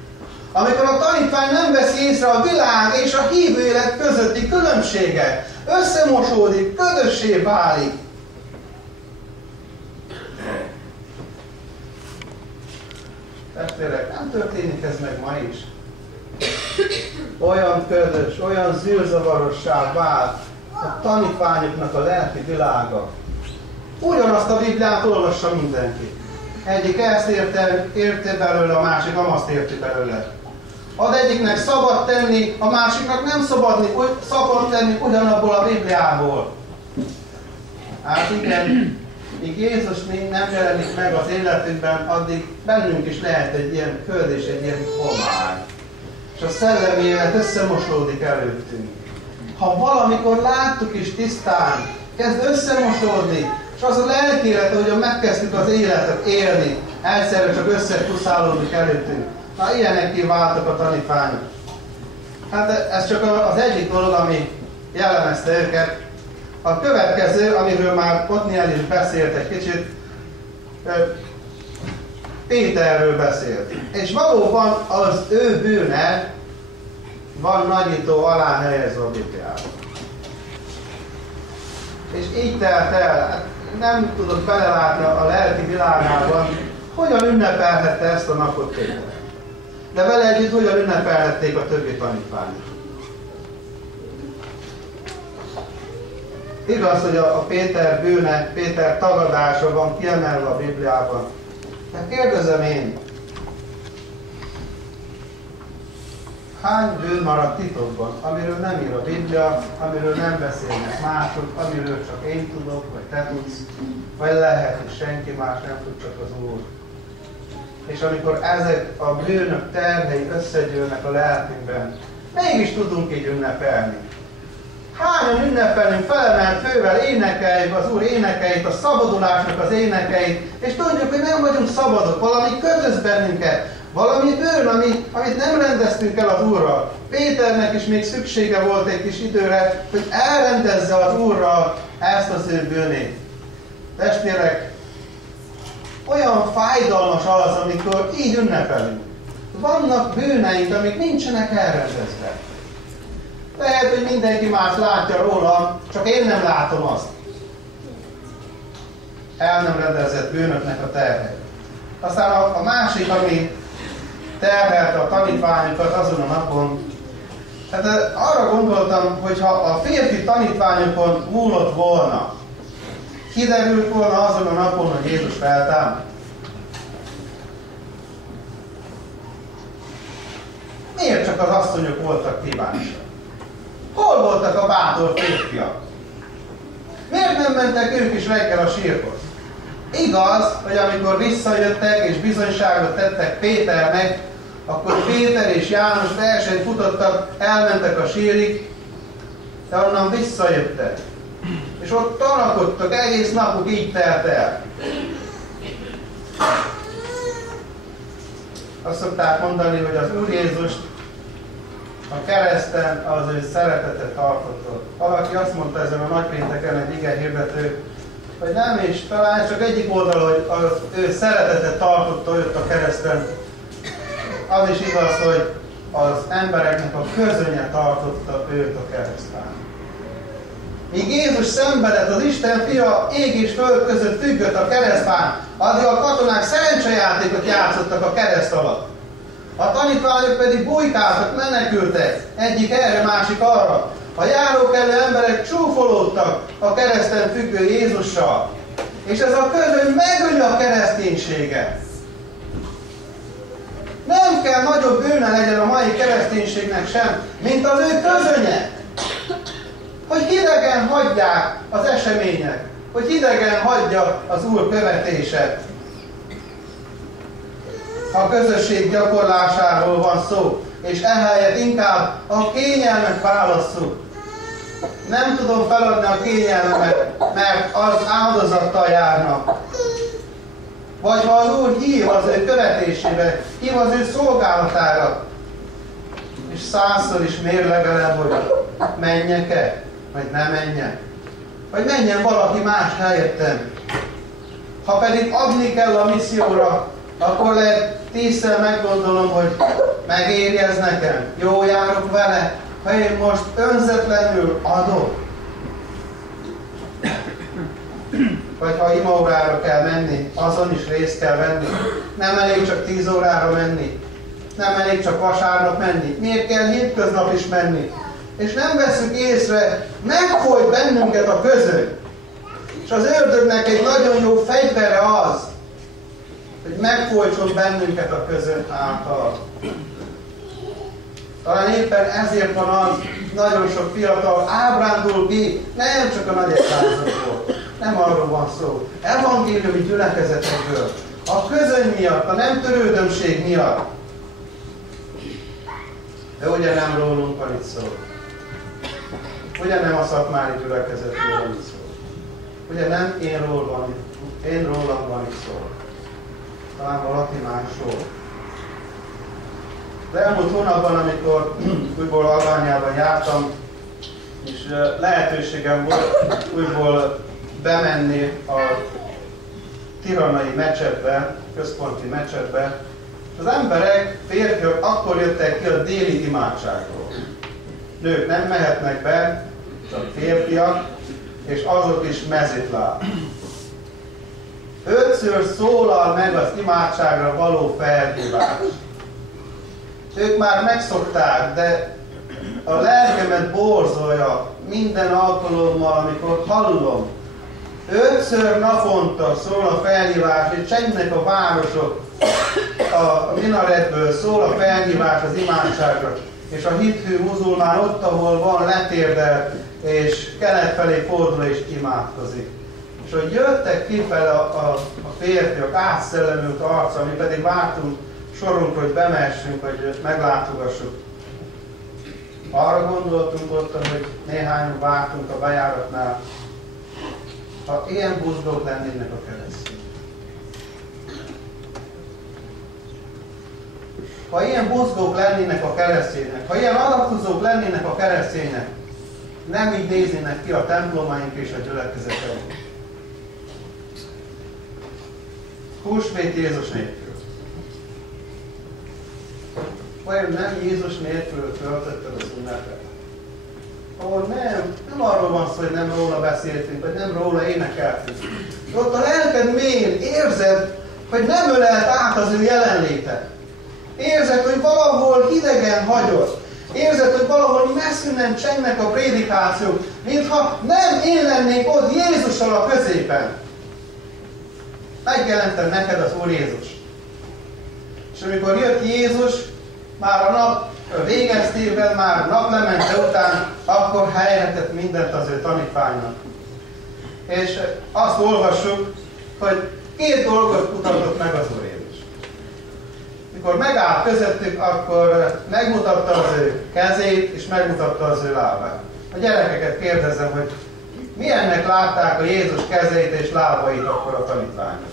Amikor a tanítvány nem veszi észre a világ és a hívő élet közötti különbséget, összemosódik, ködössé válik. Testvérek, nem történik ez meg ma is. Olyan ködös, olyan zűrzavarossá vált a tanítványoknak a lelki világa. Ugyanazt a Bibliát olvassa mindenki. Egyik ezt érti belőle, a másik azt érti belőle. Az egyiknek szabad tenni, a másiknak nem szabad tenni ugyanabból a Bibliából. Hát igen, míg Jézus nem jelenik meg az életünkben, addig bennünk is lehet egy ilyen köd és egy ilyen homály. És a szellemi élet összemosódik előttünk. Ha valamikor láttuk is tisztán, kezd összemosódni, és az a lelki élet, ahogyan megkezdtük az életet élni, egyszerre csak összekuszálódik előttünk. Na, ilyenekké váltak a tanítványok. Hát ez csak az egyik dolog, ami jellemezte őket. A következő, amiről már Otniel is beszélt egy kicsit, Péterről beszélt. És valóban az ő bűne van nagyító alá helyezve a Bibliában. És így telt el, hát nem tudok belelátni a lelki világában, hogyan ünnepelhette ezt a napot Péter. De vele együtt hogyan ünnepelhették a többi tanítványok. Igaz, hogy a Péter bűne, Péter tagadása van kiemelve a Bibliában. De kérdezem én, hány bűn maradt titokban, amiről nem ír a Biblia, amiről nem beszélnek mások, amiről csak én tudok, vagy te tudsz, vagy lehet, hogy senki más nem tud, csak az Úr. És amikor ezek a bűnök terhei összegyűlnek a lelkünkben, mégis tudunk így ünnepelni. Hányan ünnepelünk felemelt fővel, énekeljük az Úr énekeit, a szabadulásnak az énekeit, és tudjuk, hogy nem vagyunk szabadok, valami kötöz bennünket, valami bűn, amit nem rendeztünk el az Úrral. Péternek is még szüksége volt egy kis időre, hogy elrendezze az Úrral ezt az ő bűnét. Testvérek, olyan fájdalmas az, amikor így ünnepelünk. Vannak bűneink, amik nincsenek elrendezve. Lehet, hogy mindenki más látja rólam, csak én nem látom azt. El nem rendezett bűnöknek a terhei. Aztán a másik, ami terhelte a tanítványokat azon a napon, hát arra gondoltam, hogy ha a férfi tanítványokon múlott volna, kiderült volna azon a napon, hogy Jézus feltámad. Miért csak az asszonyok voltak kíváncsiak? Hol voltak a bátor férfiak? Miért nem mentek ők is reggel a sírhoz? Igaz, hogy amikor visszajöttek és bizonyságot tettek Péternek, akkor Péter és János versenyt futottak, elmentek a sírig, de onnan visszajöttek. És ott tanakodtak, egész napuk így telt el. Azt szokták mondani, hogy az Úr Jézus a kereszten az ő szeretetet tartotta. Valaki azt mondta ezen a nagypénteken, egy igehirdető, hogy nem is, talán csak egyik oldal, hogy az ő szeretetet tartotta őt a kereszten. Az is igaz, hogy az embereknek a közönye tartotta őt a kereszten. Míg Jézus szenvedett, az Isten fia ég és föld között függött a keresztfán, addig a katonák szerencsejátékot játszottak a kereszt alatt. A tanítványok pedig bujkáltak, menekültek, egyik erre, másik arra. A járókelő emberek csúfolódtak a kereszten függő Jézussal. És ez a közöny megöli a kereszténységet. Nem kell nagyobb bűne legyen a mai kereszténységnek sem, mint az ő közönye. Hogy hidegen hagyják az események, hogy hidegen hagyja az Úr követése. A közösség gyakorlásáról van szó, és ehelyett inkább a kényelmet válasszuk. Nem tudom feladni a kényelmet, mert az áldozattal járnak. Vagy ha az Úr hív az ő követésébe, hív az ő szolgálatára, és 100-szor is mérlegelem, hogy menjek-e, vagy ne menjek. Vagy menjen valaki más helyettem. Ha pedig adni kell a misszióra, akkor lehet 10-szer meggondolom, hogy megéri ez nekem, jó járok vele, ha én most önzetlenül adok. Vagy ha imaórára kell menni, azon is részt kell venni. Nem elég csak 10 órára menni. Nem elég csak vasárnap menni. Miért kell hétköznap is menni? És nem veszük észre, megfojt bennünket a közön. És az ördögnek egy nagyon jó fegyvere az, hogy megfojtson bennünket a közön által. Talán éppen ezért van az, nagyon sok fiatal ábrándul ki, nem csak a nagy egyházakból. Nem arról van szó. Evangéliumi gyülekezetekből. A közöny miatt, a nem törődömség miatt. De ugye nem rólunk van itt szó. Ugye nem a szakmári gyülekezetről van itt szó. Ugye nem én rólam van itt szó. Talán valaki másról. De elmúlt hónapban, amikor újból Albániában jártam, és lehetőségem volt újból bemenni a tiranai mecsetbe, központi mecsetbe, és az emberek, férfiak akkor jöttek ki a déli imádságról. Nők nem mehetnek be, csak férfiak, és azok is mezitláb. 5-ször szólal meg az imádságra való felhívás. Ők már megszokták, de a lelkemet borzolja minden alkalommal, amikor hallom. 5-ször naponta szól a felhívás, és csengnek a városok, a minaretből szól a felhívás az imádságra. És a hithű muzulmán ott, ahol van, letérdel, és kelet felé fordul és imádkozik. És hogy jöttek kifele a férfiak, átszellemült arca, mi pedig vártunk sorunkra, hogy bemessünk, hogy meglátogassuk. Arra gondoltunk ott, hogy néhányan vártunk a bejáratnál, ha ilyen buzdók lennének a keresztény. Ha ilyen buzgók lennének a kereszténynek, ha ilyen alapozók lennének a kereszténynek, nem így néznének ki a templomaink és a gyülekezeteink. Húsvét Jézus nélkül. Vajon nem Jézus nélkül töltötted az ünnepet? Ahol nem arról van szó, hogy nem róla beszéltünk, vagy nem róla énekeltünk. De ott a lelked mélyén érzed, hogy nem ölelt át az ő jelenléte. Érzed, hogy valahol hidegen hagyod. Érzed, hogy valahol messzinnen csengnek a prédikációk, mintha nem én lennék ott Jézussal a középen. Megjelentem neked az Úr Jézus. És amikor jött Jézus, már a nap végeztében, már naplemente után, akkor helyre tett mindent az ő tanítványnak. És azt olvassuk, hogy 2 dolgot mutatott meg az Úr Jézus. Mikor megállt közöttük, akkor megmutatta az ő kezét, és megmutatta az ő lábát. A gyerekeket kérdezem, hogy milyennek látták a Jézus kezét és lábait akkor a tanítványok?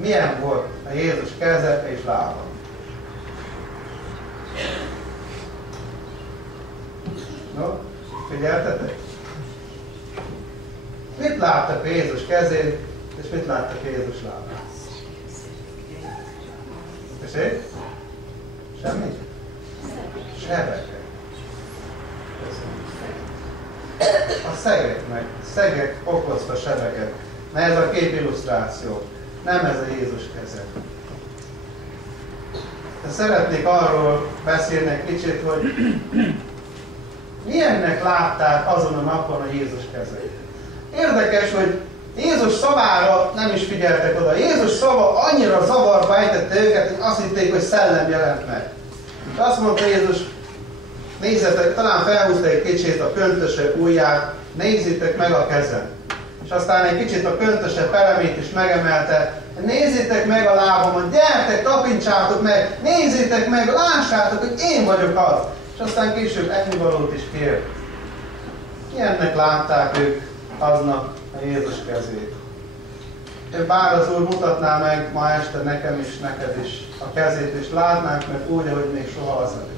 Milyen volt a Jézus keze és lába? No, figyeltetek? Mit láttak Jézus kezét, és mit láttak Jézus lábát? Tessék? Semmi? Sebeket. A szegek okozta sebeket. Na ez a kép illusztráció. Nem ez a Jézus keze. De szeretnék arról beszélni egy kicsit, hogy milyennek látták azon a napon a Jézus kezét. Érdekes, hogy Jézus szavára nem is figyeltek oda. Jézus szava annyira zavarba ejtette őket, hogy azt hitték, hogy szellem jelent meg. És azt mondta Jézus, nézzetek, talán felhúzta egy kicsit a köntöse ujját, nézzétek meg a kezem. És aztán egy kicsit a köntöse peremét is megemelte, nézzétek meg a lábamat, gyertek, tapincsátok meg, nézzétek meg, lássátok, hogy én vagyok az. És aztán később ennivalót is kér. Ilyennek látták ők aznap a Jézus kezét. Bár az Úr mutatná meg ma este nekem is, neked is a kezét, és látnánk meg úgy, ahogy még soha az előtt.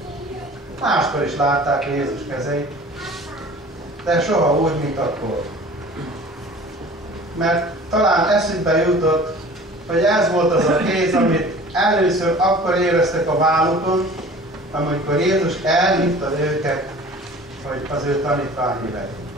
Máskor is látták a Jézus kezeit, de soha úgy, mint akkor. Mert talán eszükbe jutott, hogy ez volt az a kéz, amit először akkor éreztek a vállukon, amikor Jézus elhívta őket, hogy az ő tanítványai legyen.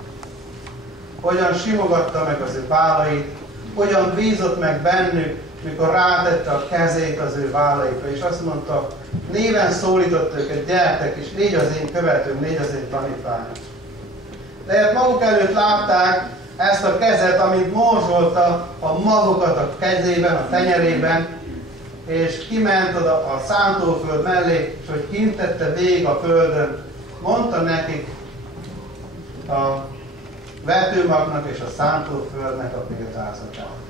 hogyan simogatta meg az ő vállait, hogyan bízott meg bennük, mikor rátette a kezét az ő vállaikra, és azt mondta, néven szólított őket, gyertek, és légy az én követőm, légy az én tanítványom. De hát maguk előtt látták ezt a kezet, amit morzsolta a magokat a kezében, a tenyerében, és kiment oda a szántóföld mellé, és hogy hintette végig a földön, mondta nekik a vetőmagnak és a szántóföldnek a példázatát.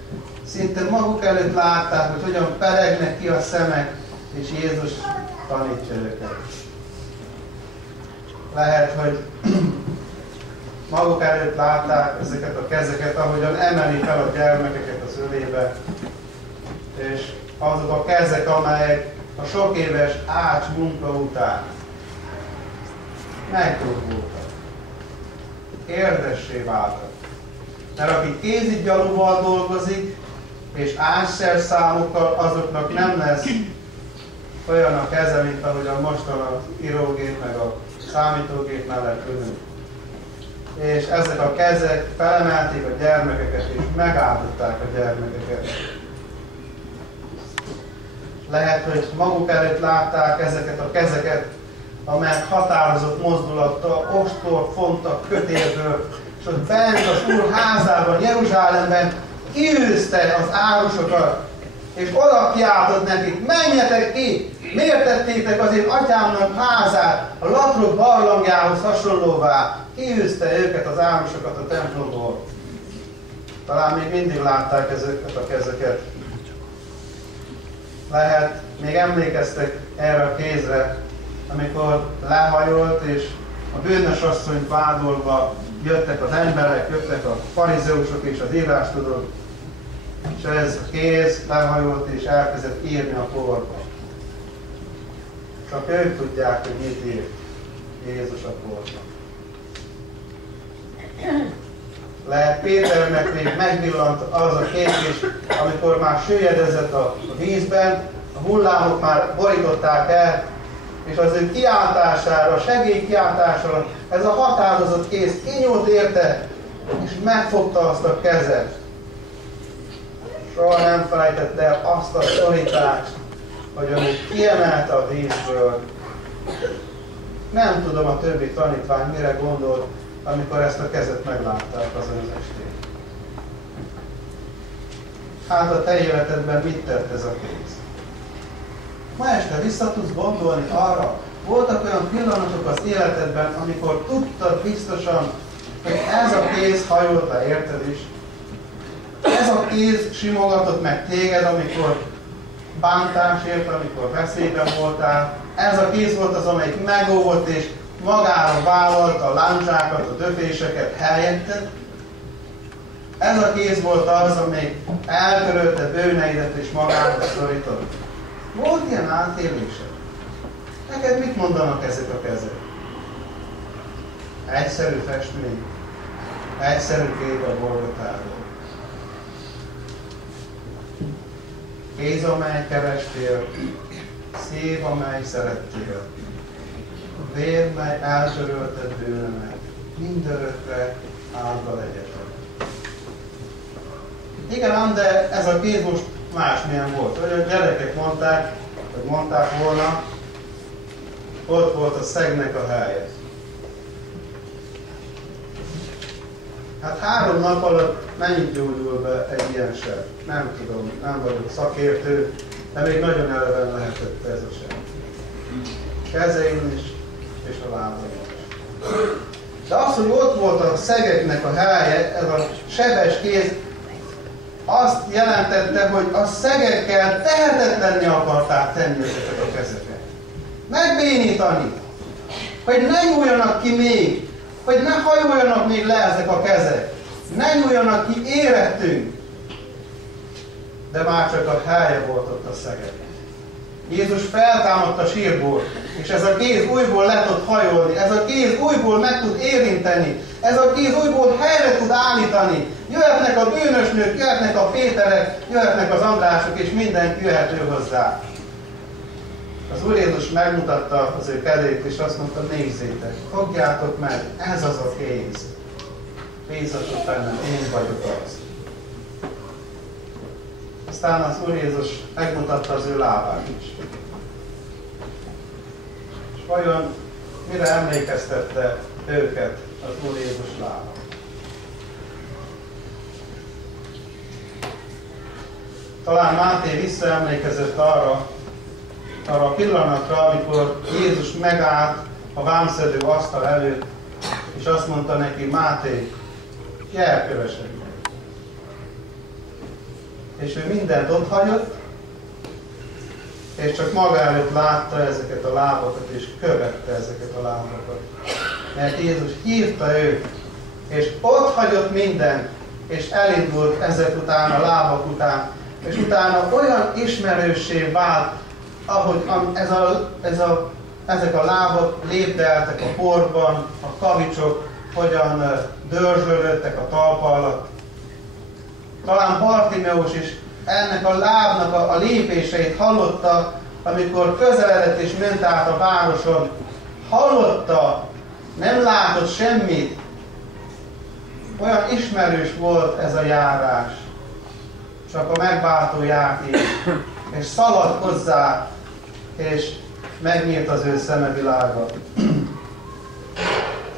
Szinte maguk előtt látták, hogy hogyan peregnek ki a szemek, és Jézus tanítja őket. Lehet, hogy maguk előtt látták ezeket a kezeket, ahogyan emeli fel a gyermekeket az ölébe, és azok a kezek, amelyek a sok éves ács munka után megdurvultak, érdessé váltak. Mert aki kéziggyalúval dolgozik, és ácsszerszámokkal, azoknak nem lesz olyan a keze, mint ahogyan mostan a írógép meg a számítógép mellett ülünk. És ezek a kezek felemelték a gyermekeket, és megáldották a gyermekeket. Lehet, hogy maguk előtt látták ezeket a kezeket, amelyek határozott mozdulattal, ostor, fontak, kötélből, és ott bent az Úr házában, Jeruzsálemben kiűzte az árusokat, és oda kiáltott nekik, menjetek ki, miért tettétek az én atyámnak házát a latrok barlangjához hasonlóvá, kiűzte őket az árusokat a templomból. Talán még mindig látták ezeket a kezeket. Lehet, még emlékeztek erre a kézre, amikor lehajolt, és a bűnös asszonyt vádolva jöttek az emberek, jöttek a farizeusok és az írástudók, és ez a kéz lehajolt és elkezdett írni a porba. Csak ők tudják, hogy mit ír Jézus a porba. Lehet Péternek még megvillant az a kép is, amikor már süllyedezett a vízben, a hullámok már borították el, és az ő kiáltására, segély kiáltására ez a határozott kéz kinyúlt érte, és megfogta azt a kezet. Soha nem felejtette el azt a szorítást, hogy amit kiemelte a vízből. Nem tudom, a többi tanítvány mire gondolt, amikor ezt a kezet meglátták azon az estén. Hát a te életedben mit tett ez a kéz? Ma este vissza tudsz gondolni arra, voltak olyan pillanatok az életedben, amikor tudtad biztosan, hogy ez a kéz hajolt le érted is. Ez a kéz simogatott meg téged, amikor bántásért, amikor veszélyben voltál. Ez a kéz volt az, amelyik megóvott és magára vállalta a láncsákat, a döféseket helyetted. Ez a kéz volt az, amelyik eltörölte bűneidet és magára szorított. Volt ilyen átélésed? Neked mit mondanak ezek a kezek? Egyszerű festmény, egyszerű kép a Golgotáról. Kéz, amely kerestél, szív, amely szerettél. Vér, mely eltörölted bűnömet, mindörökre áldva legyetek. Igen, ám, de ez a kéz most másmilyen volt. Hogy a gyerekek mondták, vagy mondták volna, ott volt a szegnek a helye. Hát 3 nap alatt mennyit gyógyul be egy ilyen seb? Nem tudom, nem vagyok szakértő, de még nagyon eleven lehetett ez a seb. Kezeim is, és a lábam is. De az, hogy ott volt a szegeknek a helye, ez a sebes kéz, azt jelentette, hogy a szegekkel tehetetlenné akarták tenni ezeket a kezeket. Megbénítani, hogy ne nyúljanak ki még, hogy ne hajoljanak még le ezek a kezek. Ne nyúljanak ki érettünk. De már csak a helye volt ott a szegek. Jézus feltámadt a sírból, és ez a kéz újból le tud hajolni, ez a kéz újból meg tud érinteni, ez a kéz újból helyre tud állítani. Jöhetnek a bűnösnők, jöhetnek a Péterek, jöhetnek az Andrások, és mindenki jöhet ő hozzá. Az Úr Jézus megmutatta az ő kezét, és azt mondta, nézzétek, fogjátok meg, ez az a kéz. bízatok bennem, én vagyok az. Aztán az Úr Jézus megmutatta az ő lábát is. És vajon mire emlékeztette őket az Úr Jézus lába? Talán Máté visszaemlékezett arra a pillanatra, amikor Jézus megállt a vámszedő asztal előtt, és azt mondta neki, Máté, gyere, kövess meg. És ő mindent otthagyott, és csak maga előtt látta ezeket a lábakat, és követte ezeket a lábakat. Mert Jézus hívta őt, és otthagyott mindent, és elindult ezek után, a lábak után, és utána olyan ismerőssé vált, ahogy ezek a lábak lépdeltek a porban, a kavicsok hogyan dörzsölődtek a talpa alatt. Talán Bartimeus is ennek a lábnak a lépéseit hallotta, amikor közeledett és ment át a városon. Hallotta, nem látott semmit. Olyan ismerős volt ez a járás. Csak a megváltó járt így, és szaladt hozzá, és megnyílt az ő szemevilága.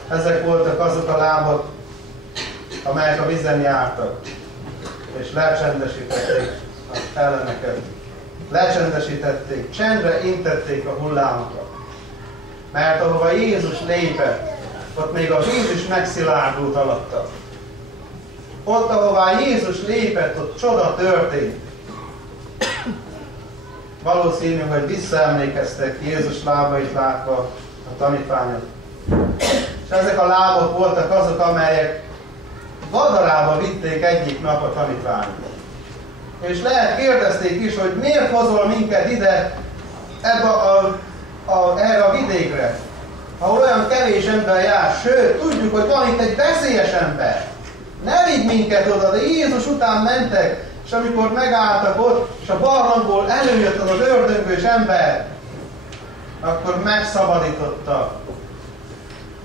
Ezek voltak azok a lábak, amelyek a vízen jártak, és lecsendesítették az elleneket. Lecsendesítették, csendre intették a hullámokat. Mert ahova Jézus lépett, ott még a víz is megszilárdult alatta. Ott, ahová Jézus lépett, ott csoda történt. Valószínű, hogy visszaemlékeztek Jézus lábait látva a tanítványok. És ezek a lábok voltak azok, amelyek vadarába vitték egyik nap a tanítványok. És lehet kérdezték is, hogy miért hozol minket ide erre a vidékre, ahol olyan kevés ember jár, sőt, tudjuk, hogy van itt egy veszélyes ember. Ne vigy minket oda, de Jézus után mentek, és amikor megálltak ott, és a barlangból előjött az ördöngős ember, akkor megszabadította.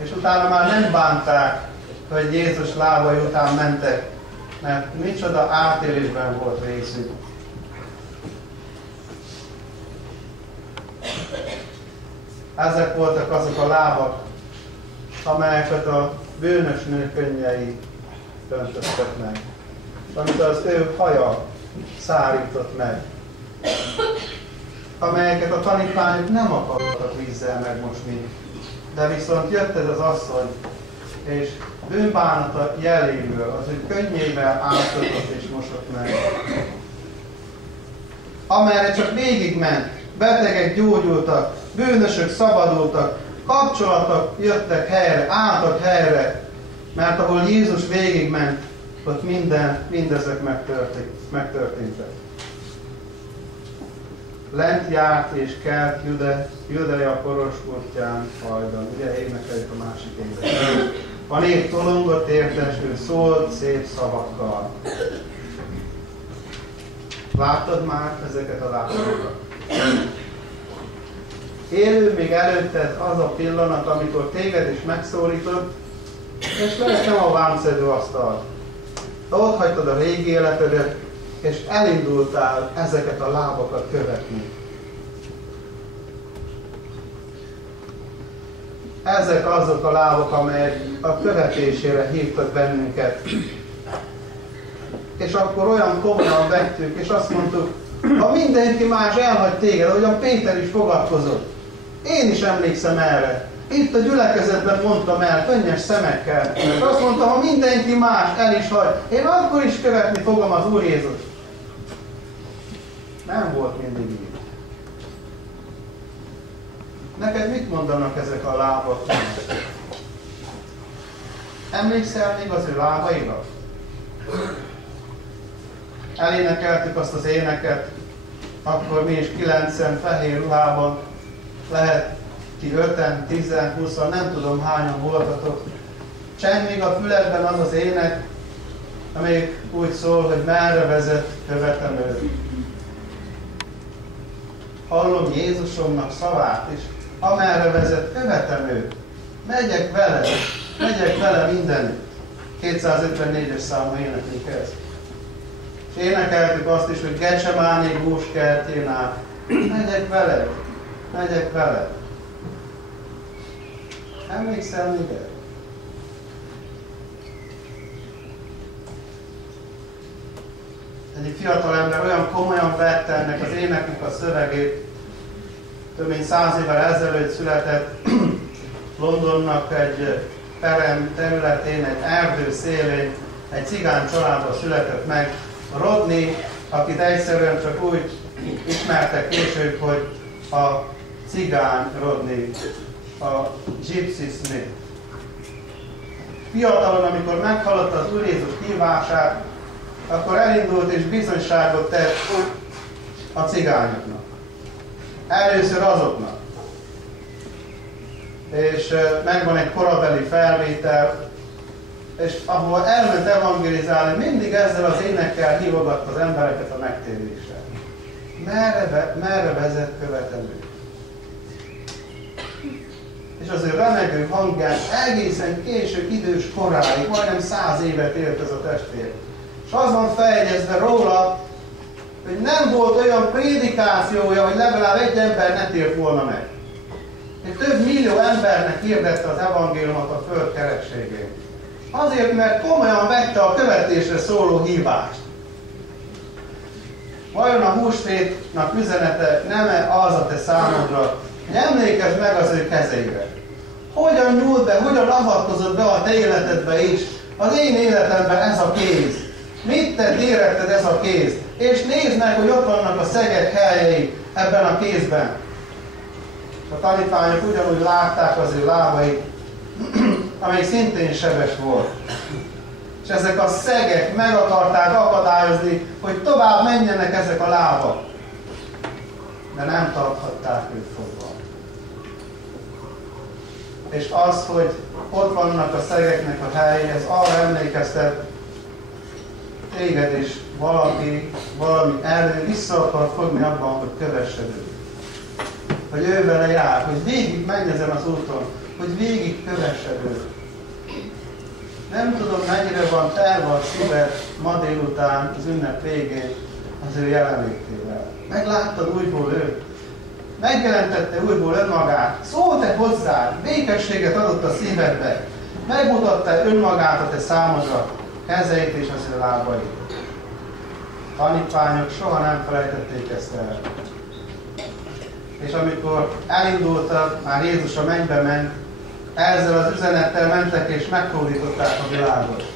És utána már nem bánták, hogy Jézus lábai után mentek, mert micsoda átélésben volt részük. Ezek voltak azok a lábak, amelyeket a bűnös nő könnyei döntöttek meg, amit az ő haja szárított meg, amelyeket a tanítványok nem akartak vízzel megmosni, de viszont jött ez az asszony, és bűnbánata jeléről, az ő könnyével átadott és mosott meg. Amerre csak végigment, betegek gyógyultak, bűnösök szabadultak, kapcsolatok jöttek helyre, álltak helyre, mert ahol Jézus végigment, ott mindezek megtörténtek. Lent járt és kelt Judea poros útján hajdan. Ugye énekeljük a másik évet. A nép tolongott érte, és ő szólt szép szavakkal. Láttad már ezeket a látogatókat? Élő még előtted az a pillanat, amikor téged is megszólított, és lehet nem a vámszedő asztalt. De ott hagytad a régi életedet, és elindultál ezeket a lábakat követni. Ezek azok a lábak, amelyek a követésére hívtak bennünket. És akkor olyan komolyan vettük, és azt mondtuk, ha mindenki más elhagy téged, ahogyan Péter is fogadkozott. Én is emlékszem erre. Itt a gyülekezetben mondtam el, könnyes szemekkel. És azt mondtam, ha mindenki más el is hagy, én akkor is követni fogom az Úr Jézust. Nem volt mindig így. Neked mit mondanak ezek a lábak? Emlékszel még az ő lábaira? Elénekeltük azt az éneket, akkor mi is 9-en fehér ruhában, lehet ki 5-en, 10-en, 20-an, nem tudom hányan voltatok. Cseng még a füledben az az ének, amelyik úgy szól, hogy merre vezet, követem őt. Hallom Jézusomnak szavát is, amerre vezet, követem őt. Megyek vele mindenütt. 254-es számú énekünk ez. És énekeltük azt is, hogy Gecsemáné bús kertjén át. Megyek veled, megyek veled. Emlékszel még el? Egyik fiatal ember olyan komolyan vette ennek az éneknek a szövegét, több mint 100 évvel ezelőtt született Londonnak egy perem területén, egy erdő szélén, egy cigány családban született meg. Rodney, akit egyszerűen csak úgy ismertek később, hogy a cigány Rodney, a Gypsy Smith. Fiatalon, amikor meghallotta az Úr Jézus hívását, akkor elindult és bizonyságot tett a cigányoknak. Először azoknak. És megvan egy korabeli felvétel, és ahol elment evangelizálni, mindig ezzel az énekkel hívogatta az embereket a megtérésre. Merre vezet követelő? És az ő remegő hangján egészen késő idős koráig, majdnem 100 évet élt ez a testvér. És az van feljegyezve róla, hogy nem volt olyan prédikációja, hogy legalább egy ember ne tért volna meg. Egy több millió embernek hirdette az evangéliumot a föld kerekségén. Azért, mert komolyan vette a követésre szóló hívást. Vajon a húsvétnak üzenete nem az a te számodra, hogy emlékezz meg az ő kezébe? Hogyan nyúlt be, hogyan avatkozott be a te életedbe is? Az én életemben ez a kéz. Mit tett éretted ez a kéz? És nézd meg, hogy ott vannak a szegek helyei ebben a kézben. A tanítványok ugyanúgy látták az ő lábait, amely szintén sebes volt. És ezek a szegek meg akarták akadályozni, hogy tovább menjenek ezek a lábak. De nem tarthatták őt fogva. És az, hogy ott vannak a szegeknek a helyei, ez arra emlékeztet, téged is valami erő vissza akar fogni abban, hogy kövessed őt. Hogy ő vele jár, hogy végig menj ezen az úton, hogy végig kövessed őt. Nem tudom, mennyire van terve a szíved ma délután, az ünnep végén az ő jelenlétével. Megláttad újból őt, megjelentette újból önmagát, szólt-e hozzá, békességet adott a szívedbe, megmutatta önmagát a te számodra, kezeit és az ő lábait. Tanítványok soha nem felejtették ezt el. És amikor elindultak, már Jézus a mennybe ment, ezzel az üzenettel mentek és meghódították a világot.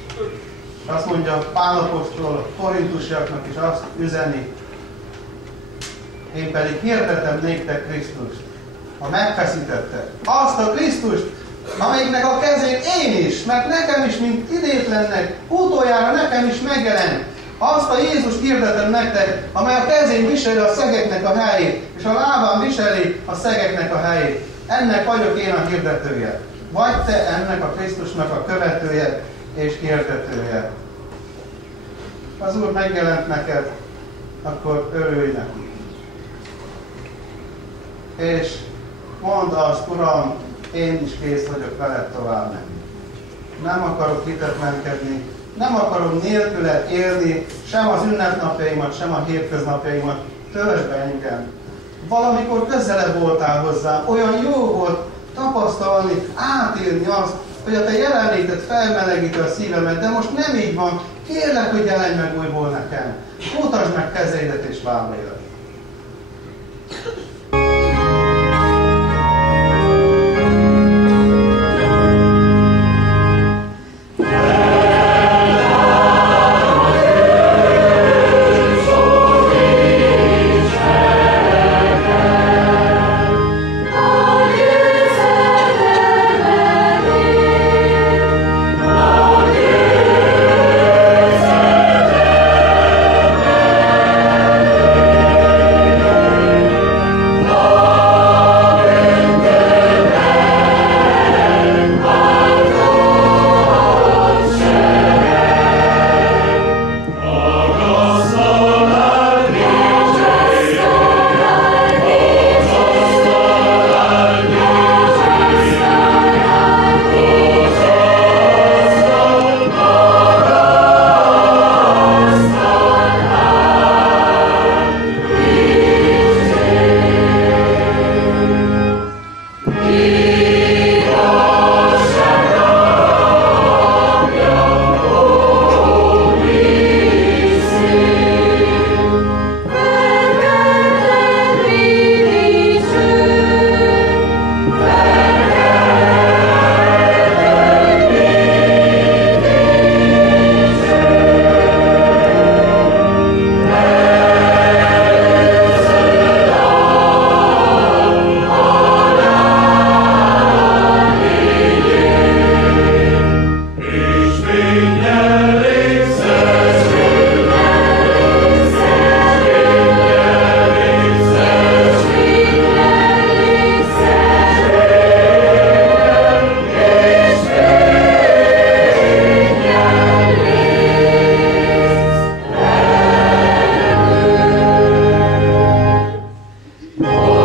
És azt mondja Pál apostol a korintusiaknak is azt üzeni, én pedig hirdetem néktek Krisztust, ha megfeszítettek. Azt a Krisztust, amelyiknek a kezén én is, mert nekem is, mint idétlennek, utoljára nekem is megjelent. Azt a Jézust hirdetem nektek, amely a kezén viseli a szegeknek a helyét, és a lábán viseli a szegeknek a helyét. Ennek vagyok én a hirdetője. Vagy te ennek a Krisztusnak a követője és hirdetője. Az Úr megjelent neked, akkor örülj neki. És mondd azt, Uram, én is kész vagyok veled tovább menni. Nem akarok hitetlenkedni, nem akarom nélküled élni, sem az ünnepnapjaimat, sem a hétköznapjaimat. Töltsd be engem. Valamikor közelebb voltál hozzám, olyan jó volt tapasztalni, átélni azt, hogy a te jelenléted felmelegíti a szívemet, de most nem így van. Kérlek, hogy jelenj meg újból nekem. Mutasd meg kezeidet és lábaidat. Amen.